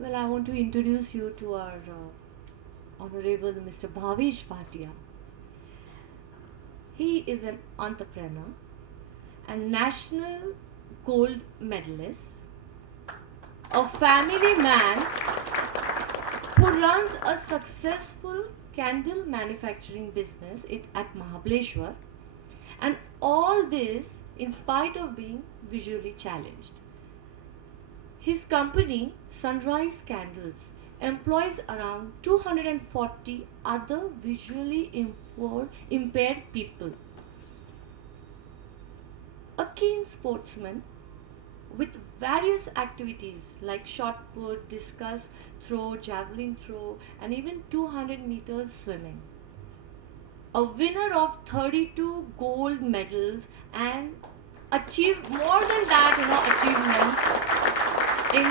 Well, I want to introduce you to our Honorable Mr. Bhavish Bhatia. He is an entrepreneur and national gold medalist, a family man who runs a successful candle manufacturing business at Mahabaleshwar, and all this in spite of being visually challenged. His company, Sunrise Candles, employs around 240 other visually impaired people. A keen sportsman with various activities like shot put, discus throw, javelin throw, and even 200 meters swimming. A winner of 32 gold medals and achieved more than that, achievement in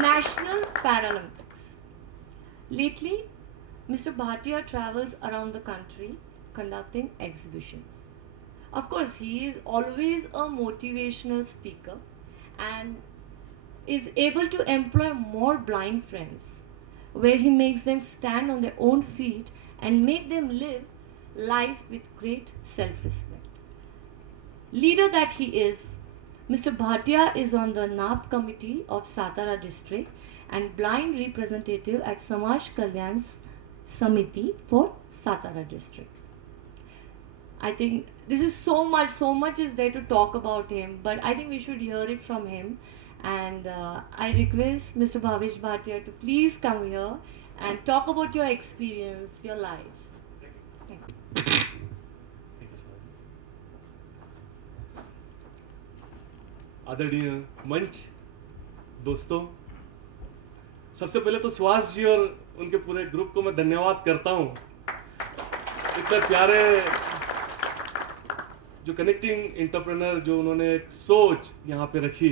National Paralympics. Lately, Mr. Bhatia travels around the country conducting exhibitions. Of course, he is always a motivational speaker and is able to employ more blind friends, where he makes them stand on their own feet and make them live life with great self-respect. Leader that he is, Mr. Bhatia is on the NAP committee of Satara district and blind representative at Samaj Kalyan Samiti for Satara district. I think this is so much is there to talk about him, but I think we should hear it from him. And I request Mr. Bhavish Bhatia to please come here and talk about your experience, your life. Thank you. आदरणीय मंच, दोस्तों, सबसे पहले तो सुहास जी और उनके पूरे group को मैं धन्यवाद करता हूं। इतने प्यारे जो कनेक्टिंग एंटरप्रेन्योर जो उन्होंने एक सोच यहाँ पे रखी।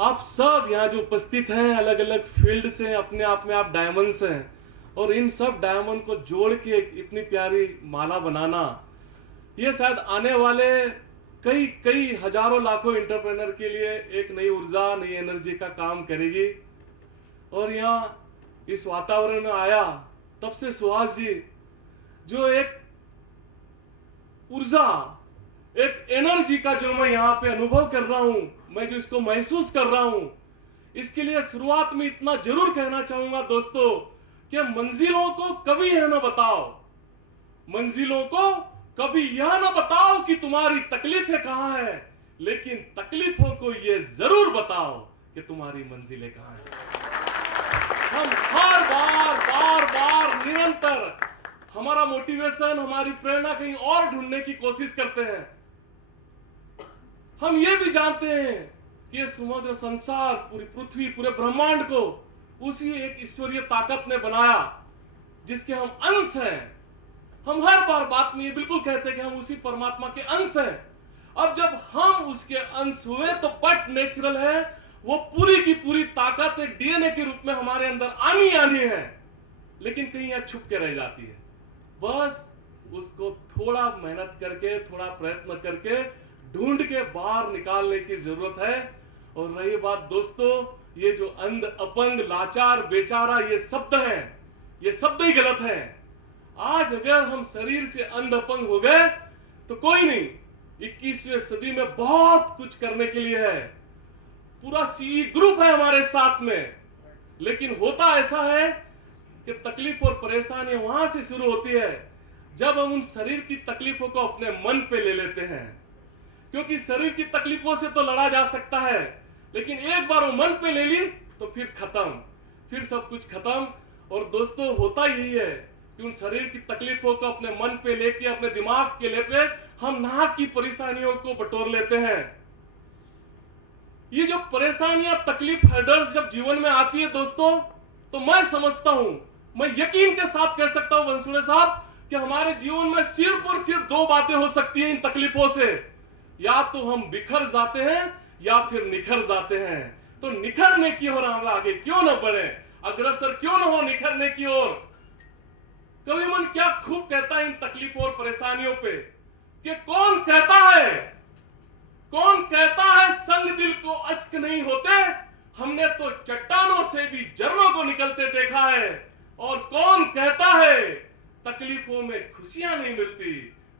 आप सब यहाँ जो उपस्थित हैं अलग अलग फील्ड से, अपने आप में आप डायमंड्स हैं, और इन सब डायमंड को जोड़ के इतनी प्यारी माला बनाना, ये शायद आने वाले कई हजारों लाखों एंटरप्रेन्योर के लिए एक नई ऊर्जा, नई एनर्जी का काम करेगी। और यहाँ इस वातावरण में आया तब से सुहास जी जो एक ऊर्जा, एक एनर्जी का जो मैं यहाँ पे अनुभव कर रहा हूं, मैं जो इसको महसूस कर रहा हूं, इसके लिए शुरुआत में इतना जरूर कहना चाहूंगा दोस्तों कि मंजिलों को कभी यह ना बताओ, मंजिलों को कभी यह ना बताओ कि तुम्हारी तकलीफें कहां है, लेकिन तकलीफों को यह जरूर बताओ कि तुम्हारी मंजिलें कहां हैं। हम हर बार निरंतर हमारा मोटिवेशन, हमारी प्रेरणा कहीं और ढूंढने की कोशिश करते हैं। हम ये भी जानते हैं कि ये समग्र संसार, पूरी पृथ्वी, पूरे ब्रह्मांड को उसी एक ईश्वरीय ताकत ने बनाया जिसके हम अंश हैं। हम हर बार बात में ये बिल्कुल कहते हैं कि हम उसी परमात्मा के अंश हैं। अब जब हम उसके अंश हुए तो बट नेचुरल है वो पूरी की पूरी ताकत एक डीएनए के रूप में हमारे अंदर आनी है, लेकिन कहीं यह छुप के रह जाती है। बस उसको थोड़ा मेहनत करके, थोड़ा प्रयत्न करके ढूंढ के बाहर निकालने की जरूरत है। और रही बात दोस्तों, ये जो अंध, अपंग, लाचार, बेचारा, ये शब्द हैं, ये शब्द ही गलत है। आज अगर हम शरीर से अंध अपंग हो गए तो कोई नहीं, 21वीं सदी में बहुत कुछ करने के लिए है। पूरा सीई ग्रुप है हमारे साथ में, लेकिन होता ऐसा है कि तकलीफ और परेशानी वहां से शुरू होती है जब हम उन शरीर की तकलीफों को अपने मन पे ले लेते हैं। क्योंकि शरीर की तकलीफों से तो लड़ा जा सकता है, लेकिन एक बार वो मन पे ले ली तो फिर खत्म, फिर सब कुछ खत्म। और दोस्तों होता यही है कि उन शरीर की तकलीफों को अपने मन पे लेके, अपने दिमाग के लेके हम नाक की परेशानियों को बटोर लेते हैं। ये जो परेशानियां, तकलीफ, हर्डल्स जब जीवन में आती है दोस्तों, तो मैं समझता हूं, मैं यकीन के साथ कह सकता हूं वंसुड़े साहब कि हमारे जीवन में सिर्फ और सिर्फ दो बातें हो सकती हैं इन तकलीफों से। या तो हम बिखर जाते हैं या फिर निखर जाते हैं। तो निखरने की ओर हम आगे क्यों न बढ़े, अग्रसर क्यों न हो निखरने की ओर। कवि मन क्या खूब कहता है इन तकलीफों और परेशानियों पे कि कौन कहता है संग दिल को अश्क नहीं होते, हमने तो चट्टानों से भी झरनों को निकलते देखा है। और कौन कहता है तकलीफों में खुशियां नहीं मिलती,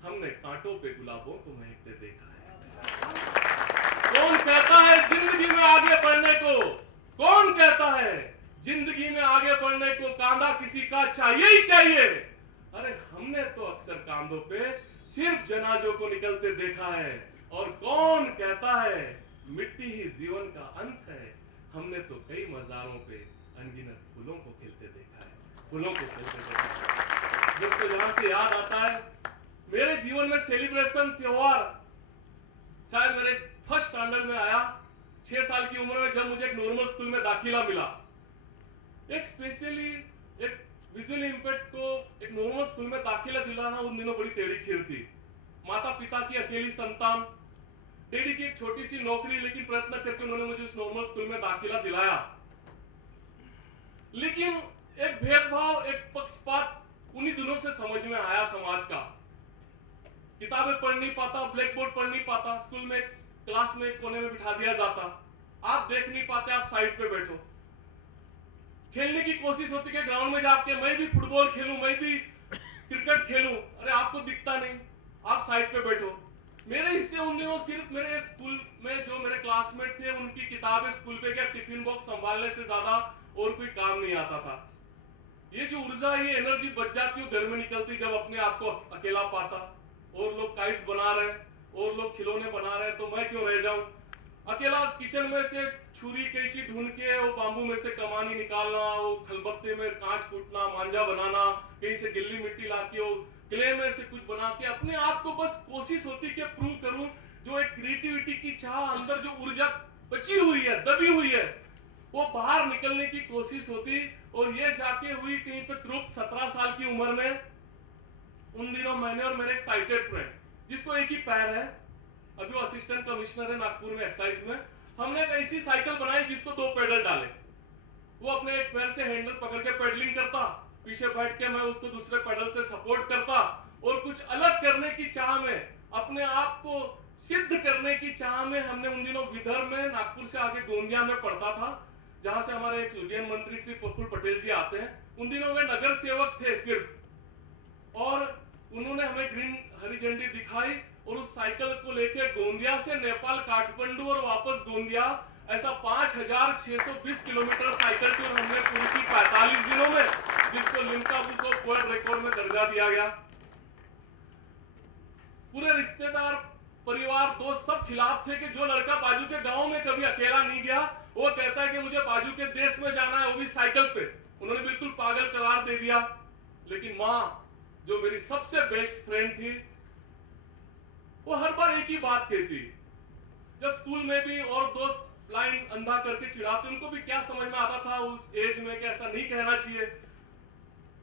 हमने कांटों पे गुलाबों को महकते देखा है। कौन कहता है जिंदगी में आगे बढ़ने को, कौन कहता है जिंदगी में आगे बढ़ने को कांधा किसी का चाहिए ही चाहिए। अरे हमने तो अक्सर कांधों पे सिर्फ जनाजों को निकलते देखा है। और कौन कहता है मिट्टी ही जीवन का अंत है, हमने तो कई मजारों पे अनगिनत फूलों को खिलते देखा है, फूलों को खिलते देखा है। जिसको जहां से याद आता है मेरे जीवन में सेलिब्रेशन त्योहार, शायद मेरे फर्स्ट स्टैंडर्ड में आया 6 साल की उम्र में, जब मुझे एक नॉर्मल स्कूल में दाखिला मिला। एक स्पेशली एक विजुअली इंपेयर्ड को एक नॉर्मल स्कूल में दाखिला दिलाना उन दिनों बड़ी टेढ़ी खीर थी। माता पिता की अकेली संतान, डैडी की एक छोटी सी नौकरी, लेकिन प्रयत्न करके उन्होंने मुझे उस नॉर्मल स्कूल में दाखिला दिलाया। लेकिन एक भेदभाव, एक पक्षपात उन्हीं दिनों से समझ में आया समाज का। किताबें पढ़ नहीं पाता, ब्लैक बोर्ड पढ़ नहीं पाता, स्कूल में क्लास में एक कोने में बिठा दिया जाता, आप देख नहीं पाते, आप साइड पे बैठो। खेलने की कोशिश होती है ग्राउंड में जाके, मैं भी फुटबॉल खेलूं, मैं भी क्रिकेट खेलूं, अरे आपको दिखता नहीं, आप साइड पे बैठो। मेरे हिस्से उन दिनों सिर्फ मेरे स्कूल में जो मेरे क्लासमेट थे उनकी किताबें स्कूल पे क्या टिफिन बॉक्स संभालने से ज्यादा और कोई काम नहीं आता था। ये जो ऊर्जा, ये एनर्जी बच जाती है घर में निकलती जब अपने आप को अकेला पाता। और लोग काइट्स बना रहे हैं, और लोग खिलौने बना रहे हैं, तो मैं क्यों रह जाऊं अकेला। किचन में से छुरी कैंची ढूंढ के वो बांबू में से कमानी निकालना, वो खलबत्ते में कांच फूटना, मांझा बनाना, कहीं से गिल्ली मिट्टी लाके वो क्ले में से कुछ बना के, अपने आप को बस कोशिश होती कि प्रूव करूं। जो एक क्रिएटिविटी की चाह अंदर, जो ऊर्जा बची हुई है, दबी हुई है, वो बाहर निकलने की कोशिश होती। और ये जाके हुई कहीं पे तृप्त 17 साल की उम्र में। उन दिनों मैंने और मेरे एक साइटेड फ्रेंड, जिसको एक ही पैर है, अभी वो असिस्टेंट कमिश्नर है नागपुर में एक्साइज में, हमने एक ऐसी साइकिल बनाई जिसको 2 पेडल डाले। वो अपने एक पैर से हैंडल पकड़ के पेडलिंग करता, पीछे बैठ के मैं उसको दूसरे पेडल से सपोर्ट करता। और कुछ अलग करने की चाह में, अपने आप को सिद्ध करने की चाह में, हमने उन दिनों विदर्भ में, नागपुर से आगे गोंदिया में पढ़ता था, जहां से हमारे एक उड्डयन मंत्री श्री प्रफुल्ल पटेल जी आते हैं। उन दिनों वे नगर सेवक थे सिर्फ, और उन्होंने हमें ग्रीन हरी झंडी दिखाई और उस साइकिल को लेके गोंदिया से नेपाल, काठमांडू और वापस गोंदिया, ऐसा 5620 किलोमीटर साइकिल टूर हमने पूरी की 45 दिनों में, जिसको Limca book of world record में दर्जा दिया गया। पूरे रिश्तेदार, परिवार, दोस्त सब खिलाफ थे कि जो लड़का बाजू के गांव में कभी अकेला नहीं गया, वो कहता है कि मुझे बाजू के देश में जाना है, वो भी साइकिल पे। उन्होंने बिल्कुल पागल करार दे दिया। लेकिन मां, जो मेरी सबसे बेस्ट फ्रेंड थी, वो हर बार एक ही बात कहती। जब स्कूल में भी और दोस्त ब्लाइंड, अंधा करके चिढ़ाते, उनको भी क्या समझ में आता था उस एज में कि ऐसा नहीं कहना चाहिए।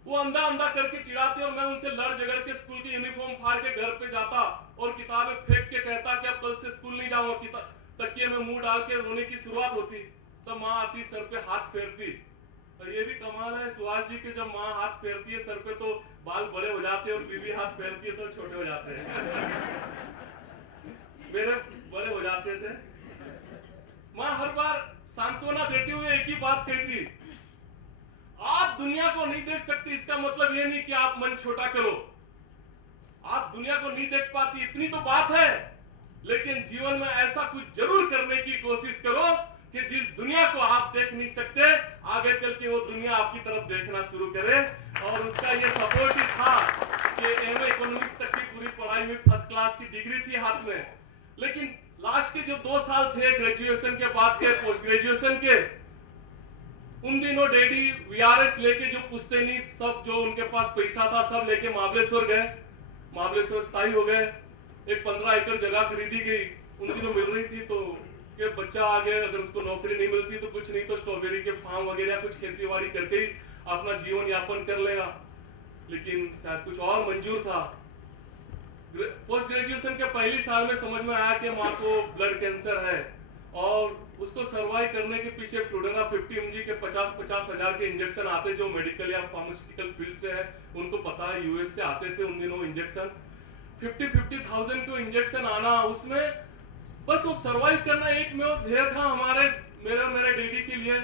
वो अंधा अंधा करके चिढ़ाते और मैं उनसे लड़ झगड़ के स्कूल की यूनिफॉर्म फाड़ के घर पे जाता और किताबें फेंक के कहता कि अब कल से स्कूल नहीं जाऊंगा। तकिए में मुंह डाल के रोने की शुरुआत होती, तब माँ आती, सर पे हाथ फेरती। और ये भी कमाल है सुभाष जी के, जब माँ हाथ फेरती है सर पे तो बाल बड़े हो जाते हैं, और बीवी हाथ फेरती है तो छोटे हो जाते हैं। मेरे बड़े हो जाते थे। माँ हर बार सांत्वना देते हुए एक ही बात कहती, आप दुनिया को नहीं देख सकते, इसका मतलब ये नहीं कि आप मन छोटा करो। आप दुनिया को नहीं देख पाती, इतनी तो बात है, लेकिन जीवन में ऐसा कुछ जरूर करने की कोशिश करो कि जिस दुनिया को आप देख नहीं सकते, आगे चल के वो दुनिया आपकी तरफ देखना शुरू करे। और उसका ये सपोर्ट ही था कि एमए इकोनॉमिक्स तक की पूरी पढ़ाई में फर्स्ट क्लास की डिग्री थी हाथ में। लेकिन लास्ट के जो 2 साल थे ग्रेजुएशन के बाद के, पोस्ट ग्रेजुएशन के, उन दिनों डैडी वीआरएस लेके, जो पुश्तैनी सब जो उनके पास पैसा था सब लेके महाबलेश्वर गए। महाबलेश्वर स्थायी हो गए। एक 15 एकड़ जगह खरीदी गई, उन दिनों मिल रही थी, तो कि बच्चा आगे अगर उसको नौकरी नहीं मिलती तो कुछ नहीं तो स्ट्रॉबेरी के फार्म वगैरह कुछ खेती बाड़ी करके ही अपना जीवन यापन कर लेगा। लेकिन शायद कुछ और मंजूर था। पोस्ट ग्रेजुएशन के पहले साल में समझ में आया कि माँ को ब्लड कैंसर है, और उसको सर्वाइव करने के पीछे फ्लूडेरा 50 mg के 50-50 हजार के इंजेक्शन आते, जो मेडिकल या फार्मास्यूटिकल फील्ड से है उनको पता है, यूएस से आते थे उन दिनों इंजेक्शन। 50,000 को इंजेक्शन आना, उसमें बस वो सर्वाइव करना एक में ध्येय था हमारे मेरे और मेरे डैडी के लिए,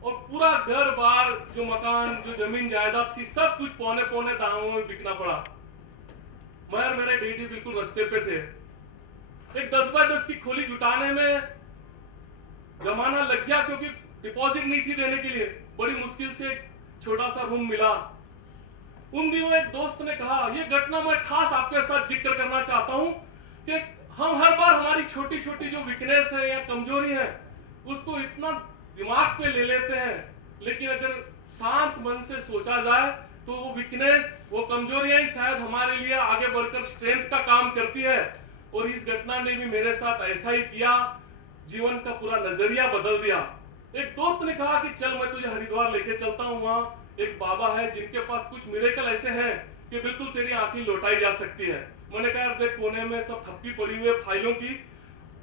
और पूरा घर बार, जो मकान, जो जमीन जायदाद थी, सब कुछ पौने पौने दामों में बिकना पड़ा। मैं और मेरे डैडी बिल्कुल रास्ते पे थे। एक 10 बाय 10 की खोली जुटाने में जमाना लग गया, क्योंकि डिपॉजिट नहीं थी देने के लिए। बड़ी मुश्किल से एक छोटा सा रूम मिला। उन दिनों एक दोस्त ने कहा, ये घटना मैं खास आपके साथ जिक्र करना चाहता हूं कि हम हर बार हमारी छोटी छोटी जो वीकनेस है या कमजोरी है, उसको इतना दिमाग पे ले लेते हैं, लेकिन अगर शांत मन से सोचा जाए तो वो वीकनेस, वो कमजोरियां ही शायद हमारे लिए आगे बढ़कर स्ट्रेंथ का काम करती है। और इस घटना ने भी मेरे साथ ऐसा ही किया, जीवन का पूरा नजरिया बदल दिया। एक दोस्त ने कहा कि चल मैं तुझे हरिद्वार लेके चलता हूं, वहां एक बाबा है जिनके पास कुछ मिरेकल ऐसे हैं कि बिल्कुल तेरी आंखें लौटाई जा सकती है। मैंने कहा देख, कोने में सब थप्पी पड़ी हुई है फाइलों की,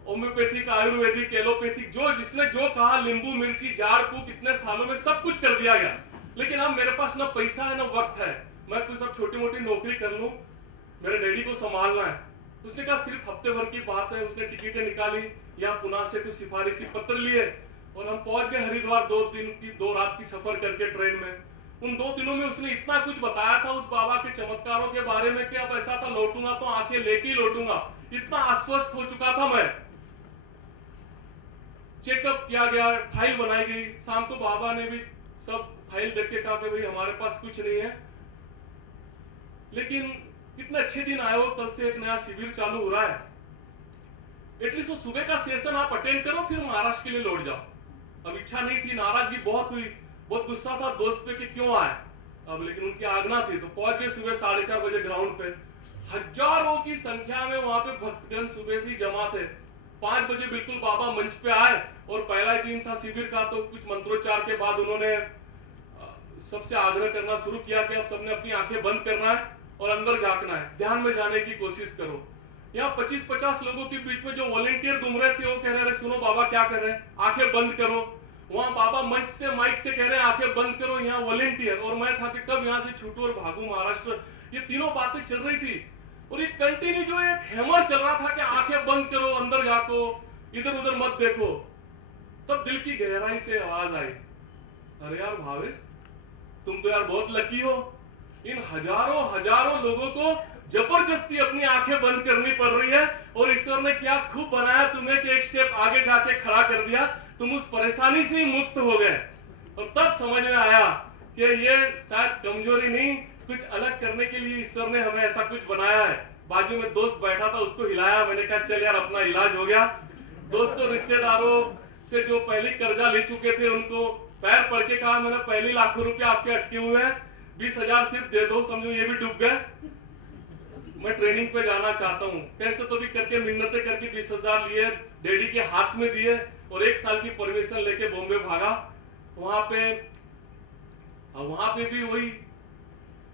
होम्योपैथिक, आयुर्वेदिक, एलोपैथिक, जो जिसने जो कहा, नींबू मिर्ची झाड़ फूक, इतने सालों में सब कुछ कर दिया गया, लेकिन अब मेरे पास ना पैसा है ना वक्त है, मैं कुछ अब छोटी मोटी नौकरी कर लूं, मेरे डैडी को संभालना है। उसने कहा सिर्फ हफ्ते भर की बात है। उसने टिकटें निकाली, यहाँ पुणे से कुछ सिफारिशी पत्र लिए और हम पहुंच गए हरिद्वार 2 दिन की 2 रात की सफर करके ट्रेन में। उन 2 दिनों में उसने इतना कुछ बताया था उस बाबा के चमत्कारों के बारे में कि अब ऐसा था, लौटूंगा तो आंखें लेके ही लौटूंगा, इतना आश्वस्त हो चुका था मैं। चेकअप किया गया, फाइल बनाई गई। शाम को बाबा ने भी सब फाइल देख के कहा कि भाई हमारे पास कुछ नहीं है, लेकिन कितने अच्छे दिन आए हो, कल से एक नया शिविर चालू हो रहा है, एटलीस्ट वो सुबह का सेशन आप अटेंड करो, फिर महाराष्ट्र के लिए लौट जाओ। अब इच्छा नहीं थी, नाराजगी बहुत हुई, बहुत गुस्सा था दोस्त पे कि क्यों आए अब, लेकिन उनकी आज्ञा थी तो पहुंच गए सुबह 4:30 बजे ग्राउंड पे। हजारों की संख्या में वहां पे भक्तगण सुबह से जमा थे। 5 बजे बिल्कुल बाबा मंच पे आए और पहला ही दिन था शिविर का, तो कुछ मंत्रोच्चार के बाद उन्होंने सबसे आग्रह करना शुरू किया कि अब सबने अपनी आंखें बंद करना है और अंदर झांकना है, ध्यान में जाने की कोशिश करो। यहाँ 25-50 लोगों के बीच में जो वॉलेंटियर घूम रहे थे वो कह रहे सुनो बाबा क्या कर रहे हैं, आंखें बंद करो। वहां बाबा मंच से माइक से कह रहे हैं आंखें बंद करो, यहाँ वॉलेंटियर, और मैं था कि कब यहाँ से छूटू और भागू महाराष्ट्र। ये तीनों बातें चल रही थी और ये कंटिन्यू जो एक हैमर चल रहा था कि आंखें बंद करो, अंदर झांको, इधर उधर मत देखो। तब दिल की गहराई से आवाज आई, अरे यार भावेश, तुम तो यार बहुत लकी हो, इन हजारों हजारों लोगों को जबरदस्ती अपनी आंखें बंद करनी पड़ रही है और ईश्वर ने क्या खूब बनाया तुम्हें कि एक स्टेप आगे जाके खड़ा कर दिया, तुम उस परेशानी से ही मुक्त हो गए। और तब समझ में आया कि ये शायद कमजोरी नहीं, कुछ अलग करने के लिए ईश्वर ने हमें ऐसा कुछ बनाया है। बाजू में दोस्त बैठा था, उसको हिलाया, मैंने कहा चल यार अपना इलाज हो गया। दोस्तों रिश्तेदारों से जो पहले कर्जा ले चुके थे उनको पैर पड़ के कहा, मैंने पहले लाखों रुपया आपके अटके हुए हैं, 20,000 सिर्फ दे दो, समझो ये भी डूब गए, मैं ट्रेनिंग पे जाना चाहता हूँ। कैसे तो भी करके मिन्नतें करके 20,000 लिए, डैडी के हाथ में दिए और 1 साल की परमिशन लेके बॉम्बे भागा। वहां पे भी वही,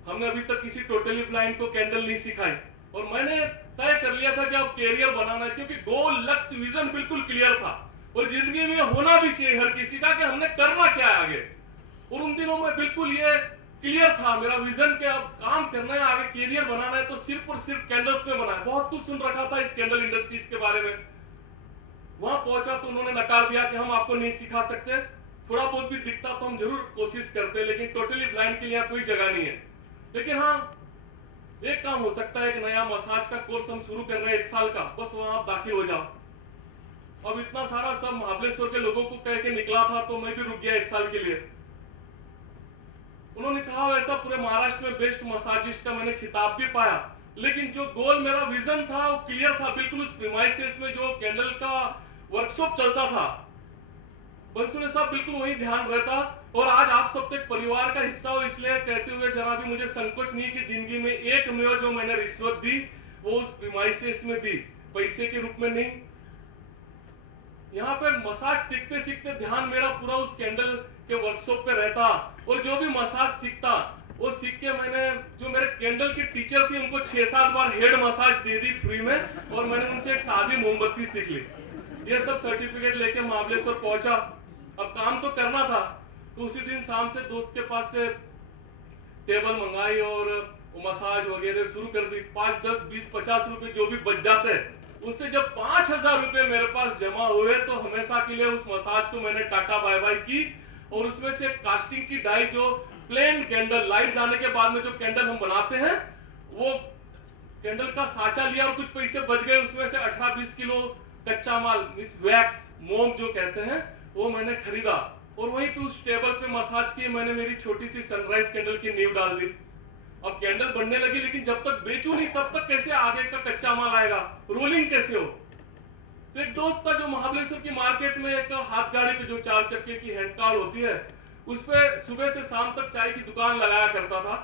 हमने अभी तक किसी टोटली ब्लाइंड को कैंडल नहीं सिखाई और मैंने तय कर लिया था कि अब कैरियर बनाना है, क्योंकि गोल, लक्ष्य, विजन बिल्कुल क्लियर था और जिंदगी में होना भी चाहिए हर किसी का कि हमने करना क्या है आगे। और उन दिनों में बिल्कुल ये क्लियर था मेरा विजन के अब काम करना है, आगे कैरियर बनाना है, तो सिर्फ और सिर्फ कैंडल्स में बना है। बहुत कुछ सुन रखा था इस कैंडल इंडस्ट्रीज के बारे में। वहां पहुंचा तो उन्होंने नकार दिया कि हम आपको नहीं सिखा सकते, थोड़ा बहुत भी दिखता तो हम जरूर कोशिश करते, लेकिन टोटली ब्लाइंड के लिए कोई जगह नहीं है। लेकिन हाँ, एक काम हो सकता है, एक नया मसाज का कोर्स हम शुरू कर रहे हैं 1 साल का, बस वहां आप दाखिल हो जाओ। अब इतना सारा सब महाबलेश्वर के लोगों को कह के निकला था तो मैं भी रुक गया 1 साल के लिए। उन्होंने कहा वैसा पूरे महाराष्ट्र में बेस्ट मसाजिस्ट का मैंने खिताब भी पाया, लेकिन जो गोल मेरा विजन था वो क्लियर था बिल्कुल। उस प्रीमाइसेस में जो कैंडल का वर्कशॉप चलता था, बंसु ने सब बिल्कुल वही ध्यान रहता। और आज आप सब तो एक परिवार का हिस्सा हो, इसलिए कहते हुए जरा भी मुझे संकोच नहीं कि जिंदगी में एक में जो मैंने रिश्वत दी वो उस प्रीमाइसेस में दी, पैसे के रूप में नहीं। यहाँ पे मसाज सीखते सीखते ध्यान मेरा पूरा उस कैंडल के वर्कशॉप पे रहता और जो भी मसाज सीखता वो सीख के मैंने, जो मेरे कैंडल के टीचर थे उनको 6-7 बार हेड मसाज दे दी फ्री में और मैंने उनसे एक सादी मोमबत्ती सीख ली। ये सब सर्टिफिकेट लेके महाबलेश्वर पहुंचा। अब काम तो करना था, तो उसी दिन शाम से दोस्त के पास से टेबल मंगाई और मसाज वगैरह शुरू कर दी। 5, 10, 20, 50 रुपए जो भी बच जाते उससे जब 5,000 रुपए मेरे पास जमा हुए तो हमेशा के लिए उस मसाज को मैंने टाटा बाय बाय की, और उसमें से कास्टिंग की डाई, जो प्लेन कैंडल, लाइट जाने के बाद में जो कैंडल हम बनाते हैं, वो कैंडल का साचा लिया और कुछ पैसे बच गए, उसमें से 18-20 किलो कच्चा माल, मिस वैक्स, मोम जो कहते हैं, वो मैंने खरीदा, और वहीं पे उस टेबल पे मसाज की मैंने मेरी छोटी सी सनराइज कैंडल की नींव डाल दी। अब कैंडल बनने लगी, लेकिन जब तक बेचू नहीं तब तक कैसे आगे का कच्चा माल आएगा, रोलिंग कैसे हो। तो एक दोस्त था जो महाबलेश्वर की मार्केट में एक हाथ गाड़ी पे जो 4 चक्के की हैंड कार होती है, उस पे सुबह से शाम तक चाय की दुकान लगाया करता था।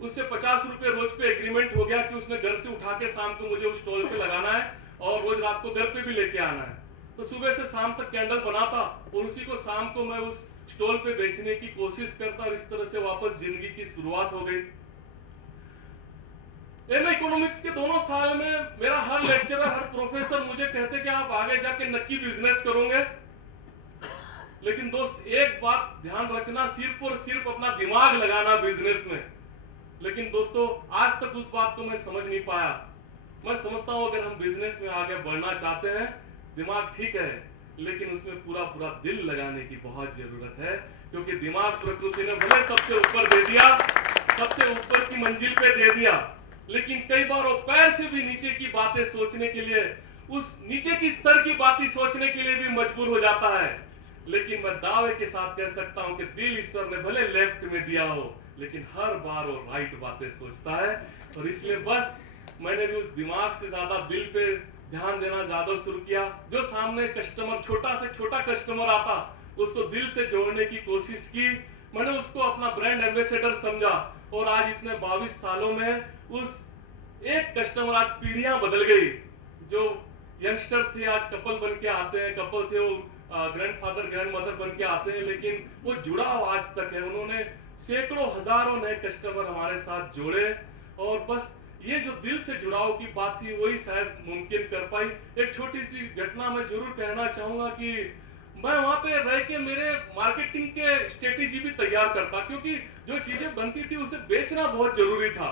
उससे 50 रुपए रोज पे एग्रीमेंट हो गया कि उसने घर से उठा के शाम को मुझे उस स्टॉल पे लगाना है और रोज रात को घर पे भी लेके आना है। तो सुबह से शाम तक कैंडल बनाता और उसी को शाम को मैं उस स्टॉल पे बेचने की कोशिश करता, और इस तरह से वापस जिंदगी की शुरुआत हो गई। एमए इकोनॉमिक्स के दोनों साल में मेरा हर लेक्चरर, हर प्रोफेसर मुझे कहते कि आप आगे जाके नक्की बिजनेस करोगे, लेकिन दोस्त एक बात ध्यान रखना, सिर्फ और सिर्फ अपना दिमाग लगाना बिजनेस में। लेकिन दोस्तों आज तक उस बात को मैं समझ नहीं पाया। मैं समझता हूं अगर हम बिजनेस में आगे बढ़ना चाहते हैं, दिमाग ठीक है, लेकिन उसमें पूरा पूरा दिल लगाने की बहुत जरूरत है, क्योंकि दिमाग प्रकृति ने भले सबसे ऊपर दे दिया, सबसे ऊपर की मंजिल पे दे दिया, लेकिन कई बार वो पैर से भी नीचे की बातें सोचने के लिए, उस नीचे की स्तर की बातें सोचने के लिए भी मजबूर हो जाता है। लेकिन मैं दावे के साथ कह सकता हूं कि दिल ईश्वर ने भले लेफ्ट में दिया हो, लेकिन हर बार वो राइट बातें सोचता है। और इसलिए बस मैंने भी उस दिमाग से ज्यादा दिल पे ध्यान देना ज्यादा शुरू किया। जो सामने कस्टमर, छोटा से छोटा कस्टमर आता, उसको दिल से जोड़ने की कोशिश की। मैंने उसको अपना ब्रांड एम्बेसडर समझा, और आज इतने 22 सालों में उस एक कस्टमर, आज पीढ़ियां बदल गई। जो यंगस्टर थे आज कपल बन के आते हैं, कपल थे वो ग्रैंडफादर ग्रैंडमदर बन के आते हैं, लेकिन वो जुड़ाव आज तक है। उन्होंने सैकड़ों हजारों नए कस्टमर हमारे साथ जोड़े, और बस ये जो दिल से जुड़ाव की बात थी वही शायद मुमकिन कर पाई। एक छोटी सी घटना मैं जरूर कहना चाहूंगा कि मैं वहां पे रह के मेरे मार्केटिंग के स्ट्रेटेजी भी तैयार करता, क्योंकि जो चीजें बनती थी उसे बेचना बहुत जरूरी था।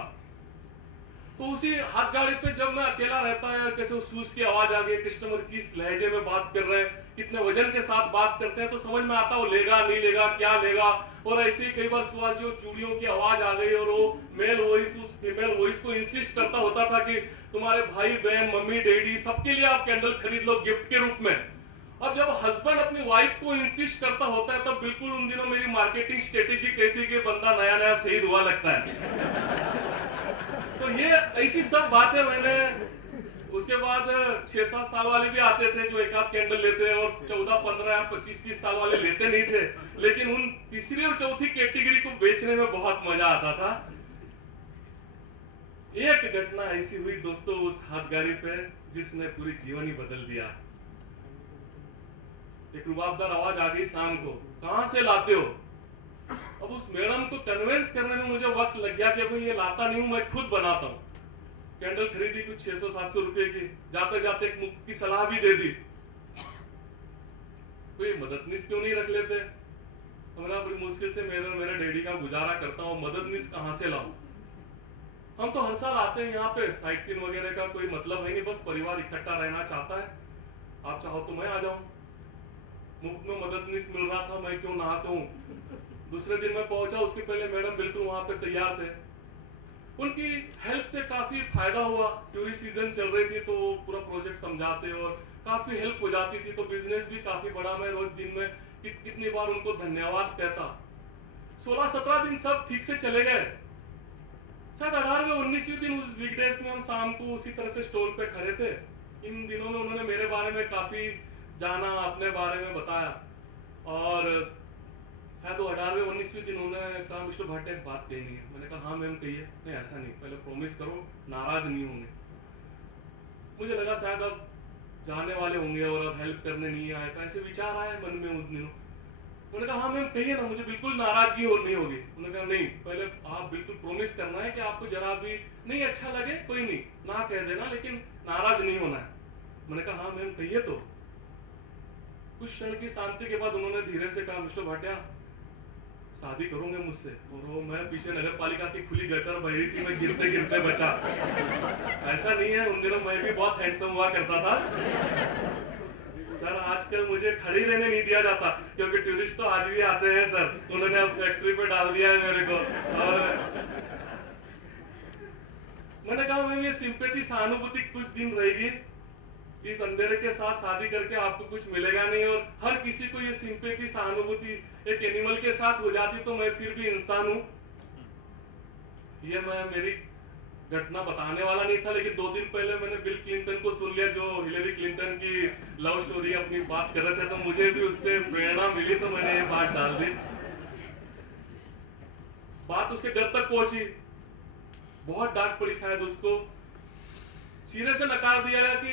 तो उसी हाथ गाड़ी पे जब मैं अकेला रहता है, कैसे उस शूज की आवाज आ गई, कस्टमर किस लहजे में बात कर रहे हैं, कितने वजन के साथ बात करते हैं, तो समझ में आता वो लेगा नहीं लेगा, क्या लेगा। और ऐसे ही कई बार सुबह जो चूड़ियों की आवाज आ गई, और वो मेल वॉइस उस फीमेल वॉइस को इंसिस्ट करता होता था कि तुम्हारे भाई बहन, मम्मी डैडी, सबके लिए आप कैंडल खरीद लो गिफ्ट के रूप में। अब जब हस्बैंड अपनी वाइफ को इंसिस्ट करता होता है, तब बिल्कुल उन दिनों मेरी मार्केटिंग स्ट्रेटेजी कहती है कि बंदा नया नया शहीद हुआ लगता है। तो ये ऐसी सब बातें मैंने, उसके बाद 6-7 साल वाले भी आते थे जो एक आध कैंडल लेते हैं, और 14, 15 या 25-30 साल वाले लेते नहीं थे, लेकिन उन तीसरी और चौथी कैटेगरी को बेचने में बहुत मजा आता था। एक घटना ऐसी हुई दोस्तों उस हाथ गाड़ी पे, जिसने पूरी जीवन ही बदल दिया। एक रुबाबदार आवाज आ गई शाम को, कहां से लाते हो? अब उस मैडम को कन्विंस करने में मुझे वक्त लग गया कि भाई ये लाता नहीं हूं, मैं खुद बनाता हूं। कैंडल खरीदी कुछ 600-700 रुपए की, जाते जाते एक मुफ्त की सलाह भी दे दी, कोई मददनीश क्यों नहीं रख लेते? तो मैंने बड़ी मुश्किल से मेरे डैडी का गुजारा करता हूँ, मददनीश कहां से लाऊं? हम तो हर साल आते हैं यहाँ पे, साइट सीन वगैरह का कोई मतलब है नहीं, बस परिवार इकट्ठा रहना चाहता है, आप चाहो तो मैं आ जाऊं। मुफ्त में मददनीश मिल रहा था, मैं क्यों ना आता हूं। दूसरे दिन मैं पहुंचा, उसके पहले मैडम बिल्कुल वहां पे तैयार थे। उनकी हेल्प से काफी फायदा हुआ। टूरिस्ट सीजन चल रही थी तो वो पूरा प्रोजेक्ट समझाते और काफी हेल्प हो जाती थी, तो बिजनेस भी काफी बड़ा। मैं रोज दिन में कितनी बार उनको धन्यवाद कहता। 16-17 दिन सब ठीक से चले गए। शायद 18वें-19वें दिन उस वीकडेज में हम शाम को उसी तरह से स्टॉल पे खड़े थे। इन दिनों में उन्होंने मेरे बारे में काफी जाना, अपने बारे में बताया, और शायद वो 18वें-19वें दिन उन्होंने कहा मिस्टर भट्ट एक बात कहनी है। मैंने कहा हाँ मैम कहिए। नहीं ऐसा नहीं, पहले प्रॉमिस करो नाराज नहीं होंगे। मुझे लगा शायद अब जाने वाले होंगे और अब हेल्प करने नहीं आए, तो ऐसे विचार आए मन में उन दिनों। उन्होंने कहा हाँ मैम कहिए ना, मुझे बिल्कुल नाराजगी और नहीं होगी। उन्होंने कहा नहीं, पहले आप बिल्कुल प्रॉमिस करना है कि आपको जरा भी नहीं अच्छा लगे कोई नहीं, ना कह देना, लेकिन नाराज नहीं होना है। मैंने कहा हाँ मैम कहिए। तो कुछ क्षण की शांति के बाद उन्होंने धीरे से कहा मिस्टर भाटिया शादी करोगे मुझसे? और वो मैं पीछे नगर पालिका की खुली गटर बह रही थी, मैं गिरते गिरते बचा। ऐसा नहीं है, उन दिनों मैं भी बहुत हैंडसम हुआ करता था सर। आजकल मुझे खड़ी रहने नहीं दिया जाता, क्योंकि टूरिस्ट तो आज भी आते हैं सर। उन्होंने अब फैक्ट्री पे डाल दिया है मेरे को। और मैंने कहा मैम ये सिंपैथी सहानुभूति कुछ दिन रहेगी, इस अंधेरे के साथ शादी करके आपको कुछ मिलेगा नहीं। और हर किसी को ये सिंपैथी सहानुभूति एक एनिमल के साथ हो जाती तो मैं फिर भी इंसान हूं। ये मैं मेरी घटना बताने वाला नहीं था, लेकिन 2 दिन पहले मैंने बिल क्लिंटन को सुन लिया जो हिलेरी क्लिंटन की लव स्टोरी अपनी बात कर रहे थे, तो मुझे भी उससे प्रेरणा मिली, तो मैंने ये बात डाल दी। बात उसके घर तक पहुंची, बहुत डांट पड़ी शायद उसको। सिरे से नकार दिया गया कि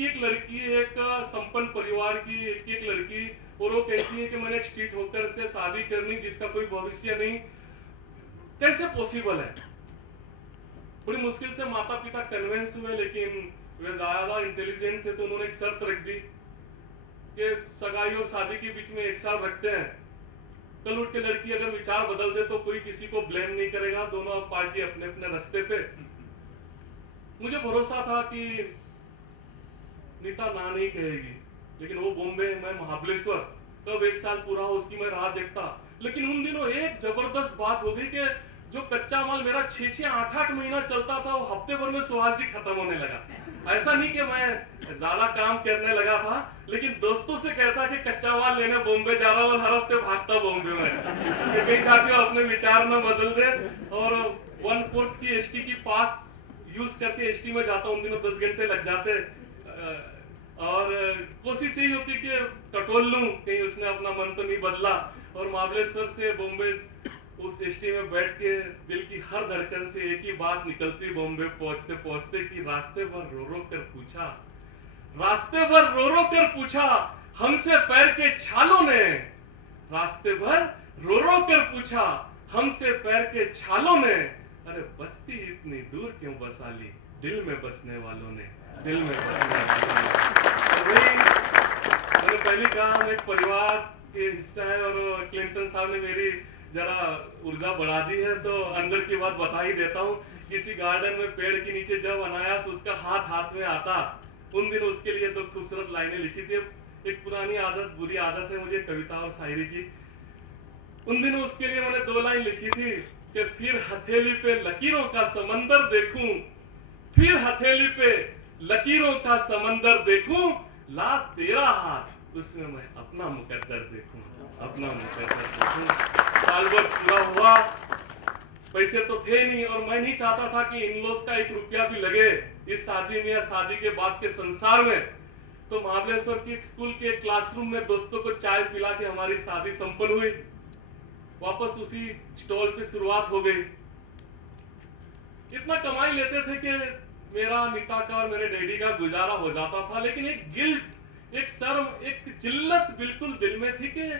एक लड़की, एक संपन्न परिवार की एक लड़की, और वो कहती है कि मैंने एक स्ट्रीट होकर से शादी करनी जिसका कोई भविष्य नहीं, कैसे पॉसिबल है? बड़ी मुश्किल से माता पिता कन्विंस हुए, लेकिन वे ज्यादा इंटेलिजेंट थे तो उन्होंने एक शर्त रख दी कि सगाई और शादी के बीच में 1 साल रखते हैं। कल उठ के लड़की अगर विचार बदल दे तो कोई किसी को ब्लेम नहीं करेगा, दोनों पार्टी अपने अपने रास्ते पे। मुझे भरोसा था कि नीता ना नहीं कहेगी, लेकिन वो बॉम्बे, मैं महाबलेश्वर, कब 1 साल पूरा हो उसकी मैं राह देखता। लेकिन उन दिनों एक जबरदस्त बात हो गई कि जो कच्चा माल मेरा 6-6, 8-8 महीना चलता था, वो हफ्ते भर में सुभाष जी खत्म होने लगा। ऐसा नहीं कि मैं ज्यादा काम करने लगा था, लेकिन दोस्तों से कहता कि कच्चा माल लेने बॉम्बे जा रहा हूँ, और हर हफ्ते भागता बॉम्बे में कहीं जाके अपने विचार न बदल दे। और 1/4 की एसटी की पास यूज करके एसटी में जाता हूँ, उन दिनों 10 घंटे लग जाते। और कोशिश यही होती कि टटोल लूं, कहीं उसने अपना मन तो नहीं बदला। और महाबलेश्वर से बॉम्बे उस एसटी में बैठ के दिल की हर धड़कन से एक ही बात निकलती बॉम्बे पहुंचते पहुंचते कि रास्ते भर रो रो कर पूछा हमसे पैर के छालों ने, रास्ते भर रो रो कर पूछा हमसे पैर के छालों ने, अरे बस्ती इतनी दूर क्यों बसा ली दिल में बसने वालों ने, दिल में बसने वालों ने। मैंने पहले कहा हम एक परिवार के हिस्सा है, और क्लिंटन साहब ने मेरी जरा ऊर्जा बढ़ा दी है, तो अंदर की बात बता ही देता हूँ। किसी गार्डन में पेड़ के नीचे जब अनायास उसका हाथ में आता, उन दिनों उसके लिए तो खूबसूरत लाइनें लिखी थी। एक पुरानी आदत, बुरी आदत है मुझे कविता और शायरी की। उन दिनों उसके लिए मैंने 2 लाइन लिखी थी कि फिर हथेली पे लकीरों का समंदर देखूं, फिर हथेली पे लकीरों का समंदर देखूं, ला तेरा हाथ उसमें मैं अपना मुकद्दर देखूं, अपना मुकद्दर देखूं। साल भर पूरा हुआ, पैसे तो थे नहीं, और मैं नहीं चाहता था कि इन-लॉज का 1 रुपया भी लगे इस शादी में या शादी के बाद के संसार में। तो महाबलेश्वर की स्कूल के क्लासरूम में दोस्तों को चाय पिला के हमारी शादी संपन्न हुई। वापस उसी स्टॉल पे शुरुआत हो गई। इतना कमाई लेते थे कि मेरा, नीता का और मेरे डैडी का गुजारा हो जाता था, लेकिन एक गिल्ट, एक शर्म, एक जिल्लत बिल्कुल दिल में थी कि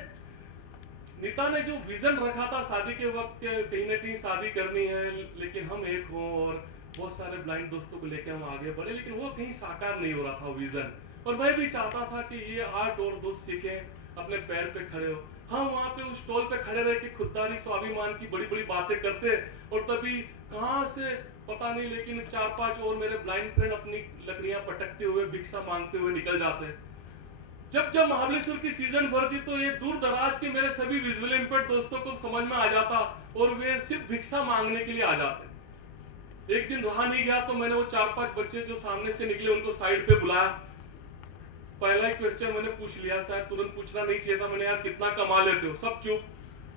नीता ने जो विजन रखा था शादी के वक्त, कहीं ना कहीं शादी करनी है, लेकिन हम एक हों, और बहुत सारे ब्लाइंड दोस्तों को लेकर हम आगे बढ़े, लेकिन वो कहीं साकार नहीं हो रहा था विजन। और मैं भी चाहता था कि ये आर्ट और दोस्त सीखें, अपने पैर पे खड़े हो। हम वहां पे उस स्टॉल पे खड़े रह के खुददारी स्वाभिमान की बड़ी बड़ी बातें करते, और तभी कहां से पता नहीं, लेकिन 4-5 और मेरे ब्लाइंड फ्रेंड अपनी लकड़ियां पटकते हुए, भिक्षा मांगते हुए निकल जाते। जब महाबलेश्वर की सीजन भरती तो ये दूर दराज के मेरे सभी विजुअली इंपेयर्ड दोस्तों को समझ में आ जाता, और वे सिर्फ भिक्षा मांगने के लिए आ जाते। एक दिन रहा नहीं गया, तो मैंने वो 4-5 बच्चे जो सामने से निकले उनको साइड पे बुलाया। पहला ही क्वेश्चन मैंने पूछ लिया, शायद तुरंत पूछना नहीं चाहिए था, मैंने यार कितना कमा लेते हो? सब चुप।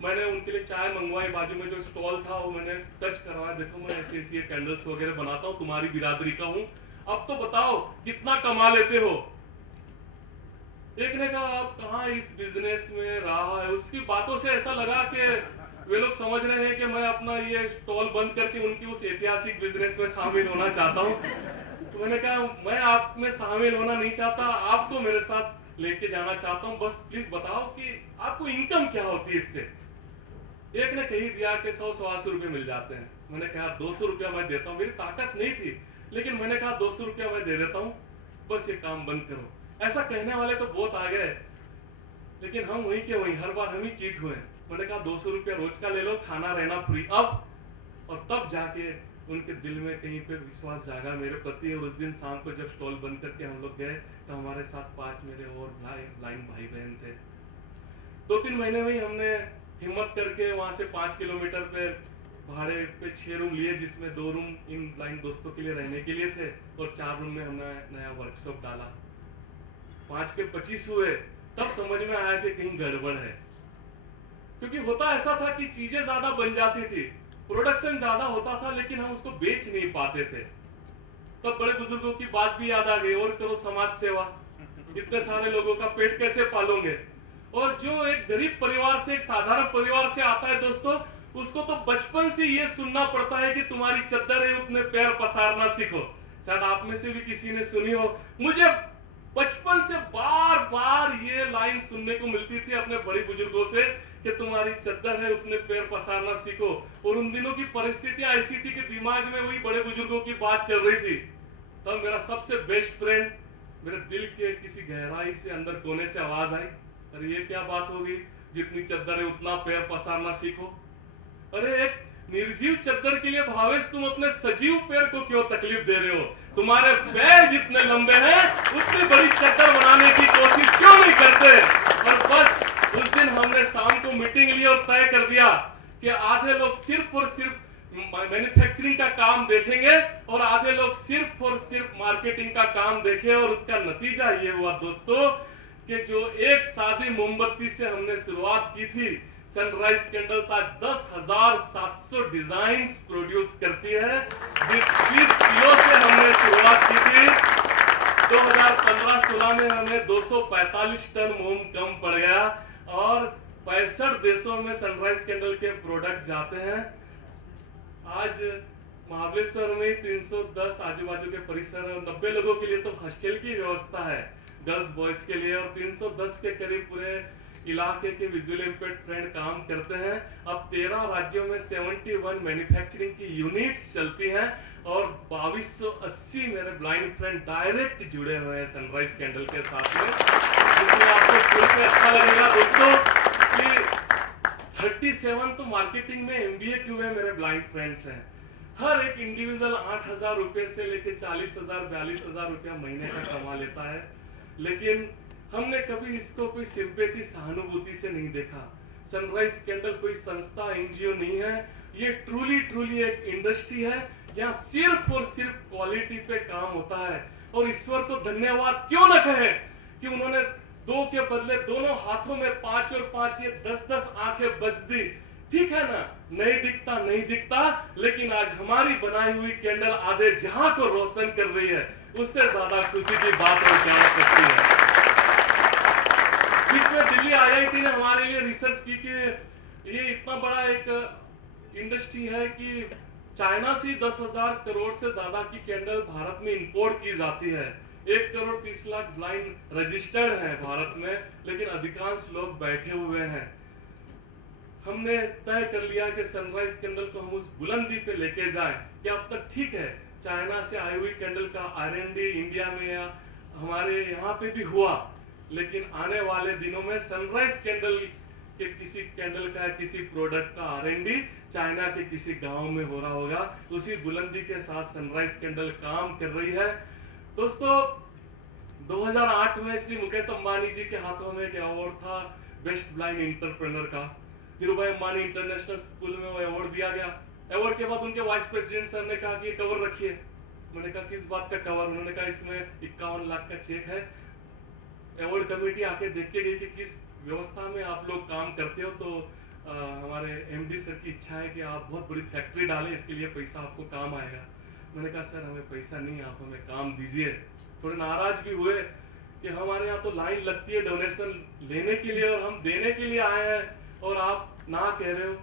मैंने उनके लिए चाय मंगवाई, बाजू में जो स्टॉल था वो मैंने टच करवाया, देखो मैं ऐसे कैंडल्स वगैरह बनाता हूँ, तुम्हारी बिरादरी का हूँ, अब तो बताओ कितना कमा लेते हो? एक ने कहा अब कहाँ इस बिजनेस में रहा है। उसकी बातों से ऐसा लगा कि वे लोग समझ रहे हैं कि मैं अपना ये स्टॉल बंद करके उनकी उस ऐतिहासिक बिजनेस में शामिल होना चाहता हूँ। तो मैंने कहा मैं आप में शामिल होना नहीं चाहता, आपको मेरे साथ लेके जाना चाहता हूँ, बस प्लीज बताओ कि आपको इनकम क्या होती है इससे। एक ने कही दिया कि 100-125 रुपए मिल जाते हैं। मैंने कहा 200 रुपया मैं देता हूँ, मेरी ताकत नहीं थी, लेकिन मैंने कहा 200 रुपया मैं दे देता हूँ, बस ये काम बंद करो। ऐसा कहने वाले तो बहुत आ गए, लेकिन हम वहीं के वहीं, हर बार हम ही चीट हुए। मैंने कहा 200 रुपया रोज का ले लो, खाना रहना फ्री। अब और तब जाके उनके दिल में कहीं पे विश्वास जागा मेरे प्रति। और उस दिन शाम को जब स्टॉल बंद करके हम लोग गए तो हमारे साथ 5 मेरे और ब्लाइंड भाई बहन थे। 2-3 महीने में ही हमने हिम्मत करके वहां से 5 किलोमीटर पे भाड़े पे 6 रूम लिए, जिसमें 2 रूम इन ब्लाइंड दोस्तों के लिए रहने के लिए थे और 4 रूम में हमने नया वर्कशॉप डाला। 5 के 25 हुए, तब समझ में आया कि कहीं गड़बड़ है। क्योंकि होता ऐसा था कि चीजें ज्यादा बन जाती थी, प्रोडक्शन ज्यादा होता था, लेकिन हम उसको बेच नहीं पाते थे। तब बड़े बुजुर्गों की बात भी याद आ गई, और करो समाज सेवा, इतने सारे लोगों का पेट कैसे पालोगे। और जो एक गरीब परिवार से, एक साधारण परिवार से आता है दोस्तों, उसको तो बचपन से ये सुनना पड़ता है कि तुम्हारी चद्दर है उतने पैर पसारना सीखो। शायद आप में से भी किसी ने सुनी हो। मुझे बचपन से बार बार ये लाइन सुनने को मिलती थी अपने बड़े बुजुर्गों से कि तुम्हारी चद्दर है उतने पैर पसारना सीखो। और उन दिनों की परिस्थितियां ऐसी थी कि दिमाग में वही बड़े बुजुर्गों की बात चल रही थी। तब मेरा सबसे बेस्ट फ्रेंड, मेरे दिल के किसी गहराई से अंदर कोने से आवाज आई, अरे ये क्या बात होगी, जितनी चद्दर है उतना पैर पसारना सीखो। अरे एक निर्जीव चद्दर के लिए भावेश तुम अपने सजीव पैर को क्यों तकलीफ दे रहे हो? तुम्हारे पैर जितने लंबे हैं उतनी बड़ी चद्दर बनाने की कोशिश क्यों नहीं करते? और बस उस दिन हमने शाम को मीटिंग ली और तय कर दिया कि आधे लोग सिर्फ और सिर्फ मैन्युफैक्चरिंग का काम देखेंगे और आधे लोग सिर्फ और सिर्फ मार्केटिंग का काम देखें। और उसका नतीजा ये हुआ दोस्तों कि जो एक सादी मोमबत्ती से हमने शुरुआत की थी, सनराइज कैंडल्स आज 10,700 डिजाइन्स प्रोड्यूस करती है। जिस 20 किलो से हमने शुरुआत की थी, 2015-16 में हमें 245 टन मोम कम पड़ गया और 65 देशों में सनराइज कैंडल के प्रोडक्ट जाते हैं। आज महाबलेश्वर में 310 आजू बाजू के परिसर और 90 लोगों के लिए तो हॉस्टल की व्यवस्था है गर्ल्स बॉयज के लिए, और 310 के करीब पूरे इलाके के विजुअल इंपेयर्ड फ्रेंड काम करते हैं। अब 13 राज्यों में 71 मैन्युफैक्चरिंग की यूनिट्स चलती हैं और 2280 मेरे ब्लाइंड फ्रेंड डायरेक्ट जुड़े हुए हैं सनराइज कैंडल के साथ में। इसलिए आपको सुन के अच्छा लगेगा दोस्तों कि 37 तो मार्केटिंग में MBA क्यों है मेरे ब्लाइंड फ्रेंड्स हैं। हर एक इंडिविजुअल 8,000 रुपए से लेकर 40,000 42,000 रुपया महीने का कमा लेता है, लेकिन हमने कभी इसको कोई सिंपैथी सहानुभूति से नहीं देखा। सनराइज कैंडल कोई संस्था NGO नहीं है, ये ट्रूली एक इंडस्ट्री है। यहाँ सिर्फ और सिर्फ क्वालिटी पे काम होता है। और ईश्वर को धन्यवाद क्यों न कहे कि उन्होंने 2 के बदले दोनों हाथों में 5 और 5 ये 10-10 आंखें बच दी। ठीक है ना, नहीं दिखता, लेकिन आज हमारी बनाई हुई कैंडल आधे जहां को रोशन कर रही है, उससे ज्यादा खुशी की बात और क्या हो सकती है। बीच में दिल्ली IIT ने हमारे लिए रिसर्च की कि ये इतना बड़ा एक इंडस्ट्री है कि चाइना से 10,000 करोड़ से ज्यादा की कैंडल भारत में इंपोर्ट की जाती है। 1 करोड़ 30 लाख ब्लाइंड रजिस्टर्ड है भारत में, लेकिन अधिकांश लोग बैठे हुए हैं। हमने तय कर लिया कि सनराइज कैंडल को हम उस बुलंदी पे लेके जाएं कि अब तक ठीक है चाइना से आई हुई कैंडल का R&D इंडिया में या हमारे यहाँ पे भी हुआ, लेकिन आने वाले दिनों में सनराइज कैंडल के किसी कैंडल का किसी प्रोडक्ट का R&D चाइना के किसी गांव में हो रहा होगा। उसी बुलंदी के साथ सनराइज कैंडल काम कर रही है। दोस्तों 2008 में श्री मुकेश अंबानी जी के हाथों में एक अवार्ड था बेस्ट ब्लाइंड एंटरप्रेन्योर का। धीरूभाई अंबानी इंटरनेशनल स्कूल में वो अवार्ड दिया गया। अवार्ड के बाद उनके वाइस प्रेसिडेंट सर ने कहा कि ये कवर रखिए। मैंने कहा किस बात का कवर? उन्होंने कहा इसमें 51 लाख का चेक है। अवार्ड कमेटी आके देख के गई कि किस व्यवस्था में आप लोग काम करते हो, तो हमारे MD सर की इच्छा है कि आप बहुत बड़ी फैक्ट्री डालें, इसके लिए पैसा आपको काम आएगा। मैंने कहा सर हमें पैसा नहीं, आप हमें काम दीजिए। थोड़े नाराज भी हुए कि हमारे यहाँ तो लाइन लगती है डोनेशन लेने के लिए और हम देने के लिए आए हैं और आप ना कह रहे हो।